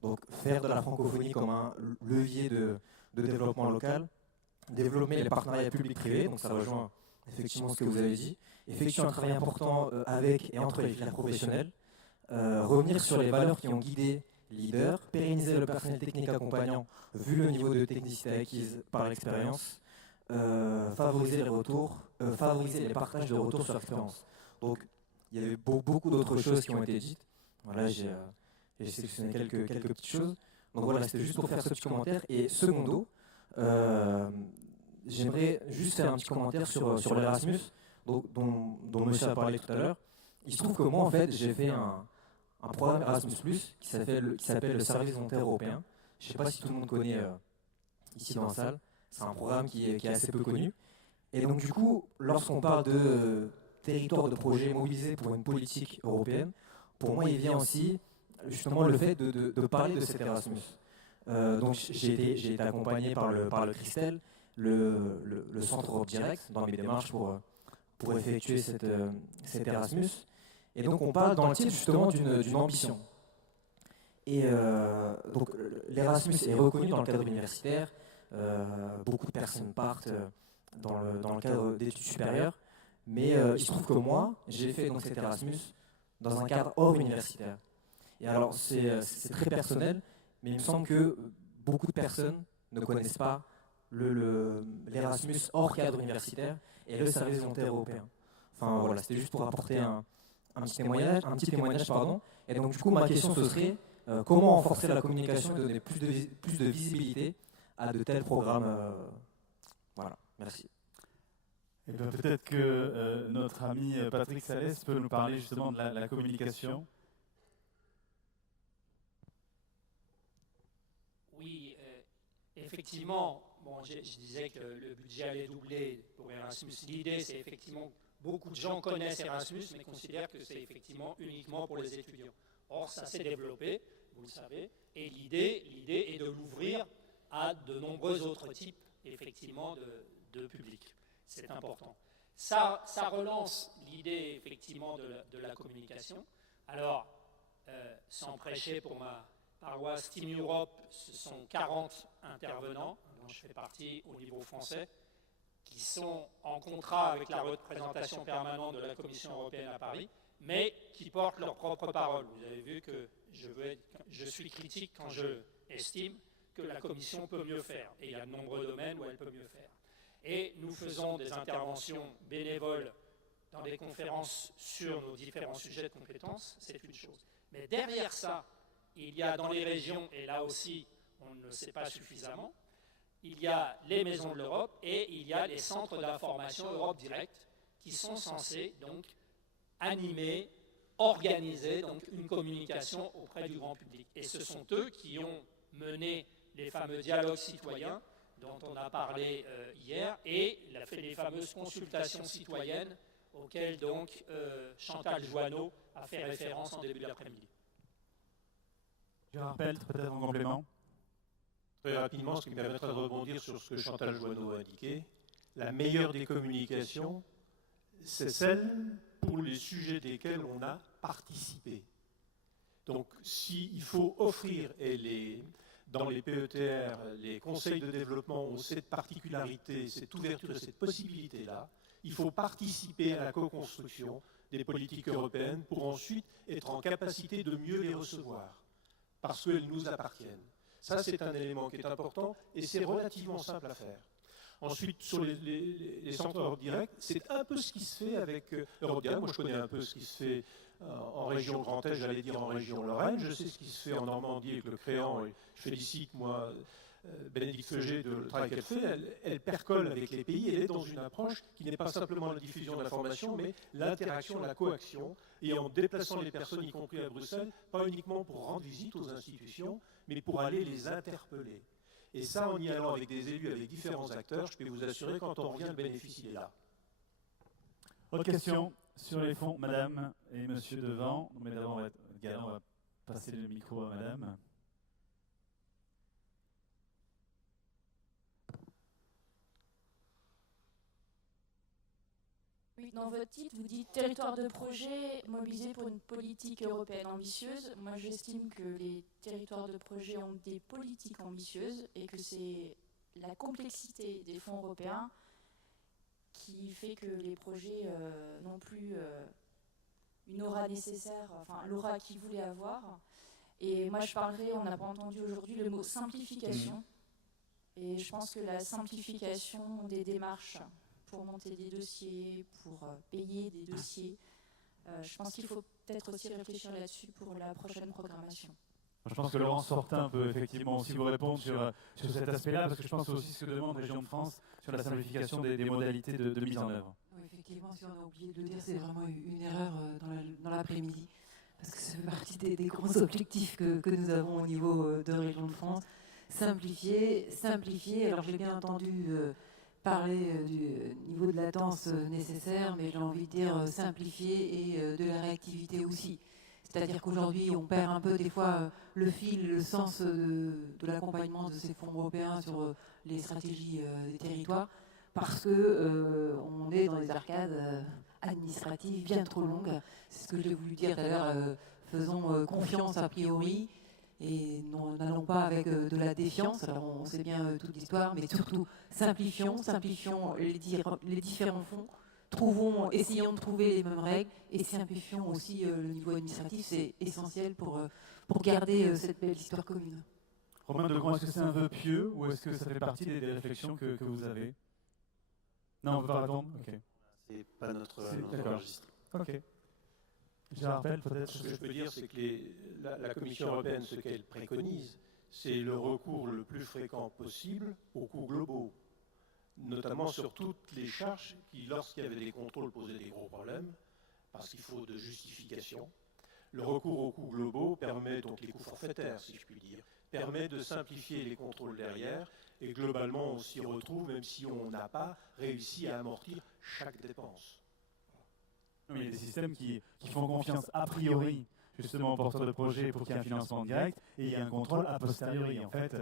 Donc, faire de la francophonie comme un levier de développement local, développer les partenariats publics-privés, donc ça rejoint effectivement ce que vous avez dit, effectuer un travail important avec et entre les filières professionnelles, revenir sur les valeurs qui ont guidé leader, pérenniser le personnel technique accompagnant vu le niveau de technicité acquise par l'expérience, favoriser les retours, favoriser les partages de retours sur expérience. Donc il y avait beaucoup d'autres choses qui ont été dites. Voilà, j'ai sélectionné quelques petites choses. Donc voilà, c'était juste pour faire ce petit commentaire. Et secondo, j'aimerais juste faire un petit commentaire sur l'Erasmus, dont monsieur a parlé tout à l'heure. Il se trouve que moi, en fait, j'ai fait un programme Erasmus+, qui s'appelle le Service volontaire européen. Je ne sais pas si tout le monde connaît ici dans la salle. C'est un programme qui est assez peu connu. Et donc du coup, lorsqu'on parle de territoire de projet mobilisé pour une politique européenne, pour moi, il vient aussi justement le fait de parler de cet Erasmus. Donc j'ai été accompagné par le Christelle, le Centre Europe Direct, dans mes démarches pour effectuer cet Erasmus. Et donc on parle dans le titre justement d'une ambition. Et donc l'Erasmus est reconnu dans le cadre universitaire. Beaucoup de personnes partent dans le cadre d'études supérieures. Mais il se trouve que moi, j'ai fait donc cet Erasmus dans un cadre hors universitaire. Et alors, c'est très personnel, mais il me semble que beaucoup de personnes ne connaissent pas l'Erasmus hors cadre universitaire et le service volontaire européen. Enfin voilà, c'était juste pour apporter un petit témoignage, pardon. Et donc du coup, ma question ce serait comment renforcer la communication et donner plus de visibilité à de tels programmes. Voilà, merci. Et ben, peut-être que notre ami Patrick Salès peut nous parler justement de la communication. Oui, effectivement, bon, je disais que le budget allait doubler pour Erasmus. L'idée, c'est effectivement, beaucoup de gens connaissent Erasmus, mais considèrent que c'est effectivement uniquement pour les étudiants. Or, ça s'est développé, vous le savez, et l'idée est de l'ouvrir à de nombreux autres types, effectivement, de publics. C'est important. Ça relance l'idée, effectivement, de la communication. Alors, sans prêcher pour ma paroisse Team Europe, ce sont 40 intervenants, dont je fais partie au niveau français, qui sont en contrat avec la représentation permanente de la Commission européenne à Paris, mais qui portent leur propre parole. Vous avez vu que je suis critique quand je estime que la Commission peut mieux faire. Et il y a de nombreux domaines où elle peut mieux faire. Et nous faisons des interventions bénévoles dans des conférences sur nos différents sujets de compétences, c'est une chose. Mais derrière ça, il y a dans les régions, et là aussi on ne le sait pas suffisamment, il y a les maisons de l'Europe et il y a les centres d'information Europe Direct qui sont censés donc animer, organiser donc une communication auprès du grand public. Et ce sont eux qui ont mené les fameux dialogues citoyens dont on a parlé hier et fait les fameuses consultations citoyennes auxquelles donc Chantal Joanneau a fait référence en début d'après-midi. Je rappelle peut-être en complément. Très rapidement, ce qui me permettra de rebondir sur ce que Chantal Joanneau a indiqué, la meilleure des communications, c'est celle pour les sujets desquels on a participé. Donc, s'il faut offrir, dans les PETR, les conseils de développement ont cette particularité, cette ouverture et cette possibilité-là, il faut participer à la co-construction des politiques européennes pour ensuite être en capacité de mieux les recevoir, parce qu'elles nous appartiennent. Ça, c'est un élément qui est important et c'est relativement simple à faire. Ensuite, sur les centres Europe Direct, c'est un peu ce qui se fait avec Europe Direct. Moi, je connais un peu ce qui se fait en région Grand Est, j'allais dire en région Lorraine. Je sais ce qui se fait en Normandie avec le Créant. Et je félicite, moi, Bénédicte Feuger de le travail qu'elle fait. Elle percole avec les pays. Elle est dans une approche qui n'est pas simplement la diffusion d'informations, mais l'interaction, la coaction. Et en déplaçant les personnes, y compris à Bruxelles, pas uniquement pour rendre visite aux institutions, mais pour aller les interpeller. Et ça, en y allant avec des élus, avec différents acteurs, je peux vous assurer, quand on revient, le bénéfice, il est là. Autre question sur les fonds, madame et monsieur devant. Mais d'abord, on va passer le micro à madame. Oui, dans votre titre, vous dites « Territoire de projet mobilisé pour une politique européenne ambitieuse ». Moi, j'estime que les territoires de projet ont des politiques ambitieuses et que c'est la complexité des fonds européens qui fait que les projets n'ont plus une aura nécessaire, enfin l'aura qu'ils voulaient avoir. Et moi, je parlerai, on n'a pas entendu aujourd'hui le mot simplification. Et je pense que la simplification des démarches pour monter des dossiers, pour payer des dossiers. Je pense qu'il faut peut-être aussi réfléchir là-dessus pour la prochaine programmation. Je pense que Laurence Fortin peut effectivement aussi vous répondre sur cet aspect-là, parce que je pense aussi ce que demande Région de France sur la simplification des modalités de mise en œuvre. Oui, effectivement, si on a oublié de le dire, c'est vraiment une erreur dans l'après-midi, parce que ça fait partie des gros objectifs que nous avons au niveau de Région de France. Simplifier. Alors j'ai bien entendu parler du niveau de latence nécessaire, mais j'ai envie de dire simplifier et de la réactivité aussi. C'est-à-dire qu'aujourd'hui, on perd un peu des fois le fil, le sens de l'accompagnement de ces fonds européens sur les stratégies des territoires, parce qu'on est dans des arcades administratives bien trop longues. C'est ce que j'ai voulu dire tout à l'heure, faisons confiance a priori, et n'allons pas avec de la défiance. Alors on sait bien toute l'histoire, mais surtout simplifions les différents fonds, essayons de trouver les mêmes règles et simplifions aussi le niveau administratif. C'est essentiel pour garder cette belle histoire commune. Romain Degrand, est-ce que c'est un vœu pieux ou est-ce que ça fait partie des réflexions que vous avez? Non, on ne peut pas répondre. Ok. C'est pas notre d'accord. registre. Ok. Je rappelle peut-être. Ce que je peux dire, c'est que la Commission européenne, ce qu'elle préconise, c'est le recours le plus fréquent possible aux coûts globaux, notamment sur toutes les charges qui, lorsqu'il y avait des contrôles, posaient des gros problèmes, parce qu'il faut de justification. Le recours aux coûts globaux permet, donc les coûts forfaitaires, si je puis dire, permet de simplifier les contrôles derrière, et globalement, on s'y retrouve, même si on n'a pas réussi à amortir chaque dépense. Il y a des systèmes qui font confiance a priori justement aux porteurs de projets pour qu'il y ait un financement direct et il y a un contrôle a posteriori. En fait,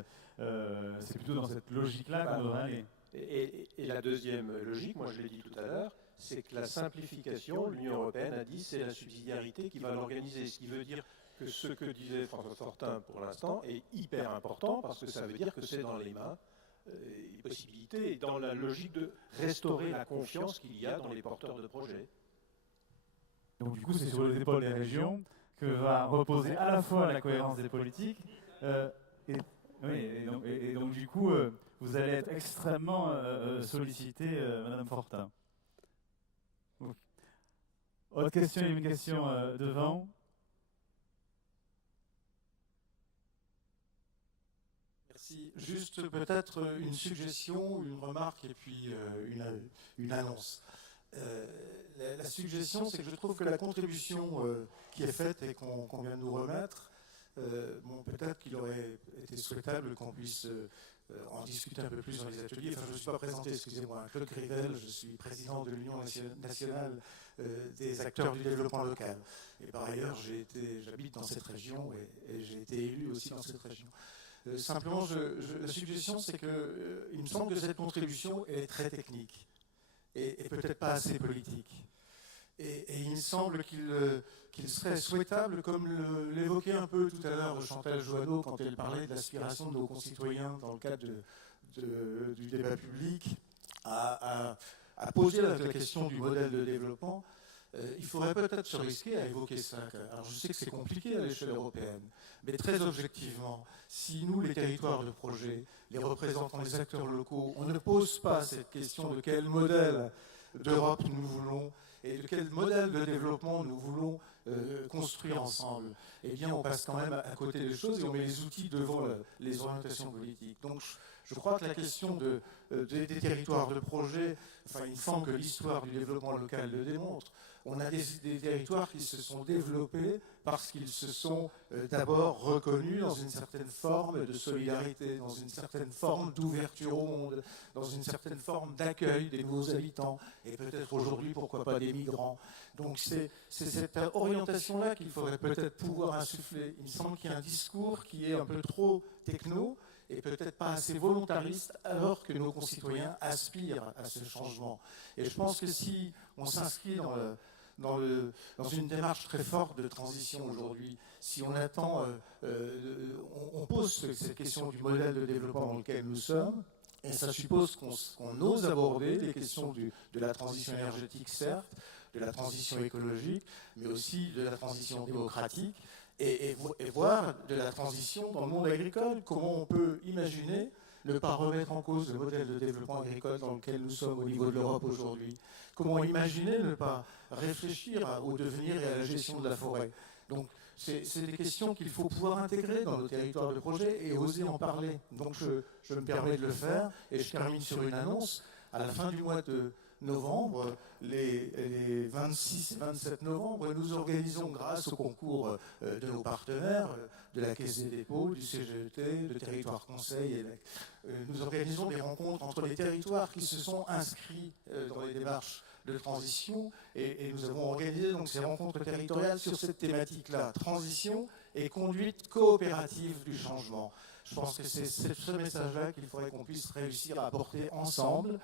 c'est plutôt dans cette logique-là qu'on devrait aller. Et la deuxième logique, moi je l'ai dit tout à l'heure, c'est que la simplification, l'Union européenne a dit, c'est la subsidiarité qui va l'organiser. Ce qui veut dire que ce que disait François Fortin pour l'instant est hyper important parce que ça veut dire que c'est dans les mains les possibilités et dans la logique de restaurer la confiance qu'il y a dans les porteurs de projets. Donc du coup, c'est sur les épaules des régions que va reposer à la fois la cohérence des politiques et donc du coup, vous allez être extrêmement sollicité, Madame Fortin. Autre question, il y a une question devant. Merci. Juste peut-être une suggestion, une remarque et puis une annonce. La suggestion, c'est que je trouve que la contribution qui est faite et qu'on vient de nous remettre, peut-être qu'il aurait été souhaitable qu'on puisse en discuter un peu plus dans les ateliers. Enfin, je ne me suis pas présenté, excusez-moi, Claude Grivel, je suis président de l'Union nationale des acteurs du développement local. Et par ailleurs, j'habite dans cette région et j'ai été élu aussi dans cette région. Simplement, la suggestion, c'est qu'il me semble que cette contribution est très technique et peut-être pas assez politique. Et il me semble qu'il serait souhaitable, comme l'évoquait un peu tout à l'heure Chantal Joanneau quand elle parlait de l'aspiration de nos concitoyens dans le cadre du débat public, à poser la question du modèle de développement. Il faudrait peut-être se risquer à évoquer ça. Alors je sais que c'est compliqué à l'échelle européenne, mais très objectivement, si nous, les territoires de projet, les représentants des acteurs locaux, on ne pose pas cette question de quel modèle d'Europe nous voulons et de quel modèle de développement nous voulons construire ensemble, eh bien on passe quand même à côté des choses et on met les outils devant les orientations politiques. Donc je crois que la question des territoires de projet, enfin il me semble que l'histoire du développement local le démontre, on a des territoires qui se sont développés parce qu'ils se sont d'abord reconnus dans une certaine forme de solidarité, dans une certaine forme d'ouverture au monde, dans une certaine forme d'accueil des nouveaux habitants, et peut-être aujourd'hui, pourquoi pas, des migrants. Donc c'est cette orientation-là qu'il faudrait peut-être pouvoir insuffler. Il me semble qu'il y a un discours qui est un peu trop techno, et peut-être pas assez volontariste, alors que nos concitoyens aspirent à ce changement. Et je pense que si on s'inscrit dans une démarche très forte de transition aujourd'hui, si on attend, on pose cette question du modèle de développement dans lequel nous sommes, et ça suppose qu'on ose aborder les questions de la transition énergétique, certes, de la transition écologique, mais aussi de la transition démocratique, et voir de la transition dans le monde agricole. Comment on peut imaginer ne pas remettre en cause le modèle de développement agricole dans lequel nous sommes au niveau de l'Europe aujourd'hui? Comment imaginer ne pas réfléchir au devenir et à la gestion de la forêt? Donc, c'est des questions qu'il faut pouvoir intégrer dans nos territoires de projet et oser en parler. Donc, je me permets de le faire et je termine sur une annonce. À la fin du mois de novembre, les 26 et 27 novembre, nous organisons, grâce au concours de nos partenaires, de la Caisse des dépôts, du CGET, de Territoire Conseil, nous organisons des rencontres entre les territoires qui se sont inscrits dans les démarches de transition, et nous avons organisé donc ces rencontres territoriales sur cette thématique-là, transition et conduite coopérative du changement. Je pense que c'est ce message-là qu'il faudrait qu'on puisse réussir à porter ensemble,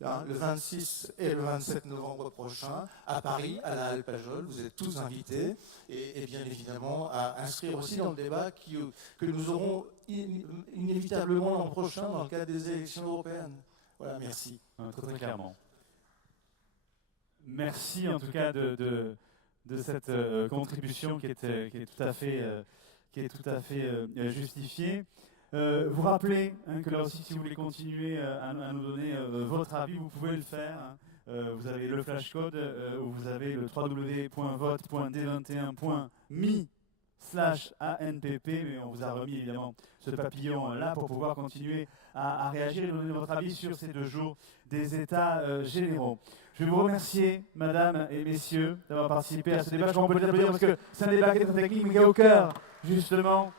le 26 et le 27 novembre prochain, à Paris, à la Halle Pajol. Vous êtes tous invités, et bien évidemment à inscrire aussi dans le débat que nous aurons inévitablement l'an prochain dans le cadre des élections européennes. Voilà, merci. Très clairement. merci en tout cas de cette contribution qui est tout à fait justifiée. Vous rappelez que là aussi, si vous voulez continuer à nous donner votre avis, vous pouvez le faire. Vous avez le flashcode où vous avez le www.vote.d21.me/ANPP, mais on vous a remis évidemment ce papillon là pour pouvoir continuer à réagir et donner votre avis sur ces 2 jours des États généraux. Je vais vous remercier, mesdames et messieurs, d'avoir participé à ce débat. Je crois qu'on peut l'applaudir parce que c'est un débat qui est très technique, mais qui est au cœur, justement,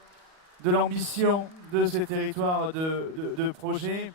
de l'ambition de ces territoires de projet.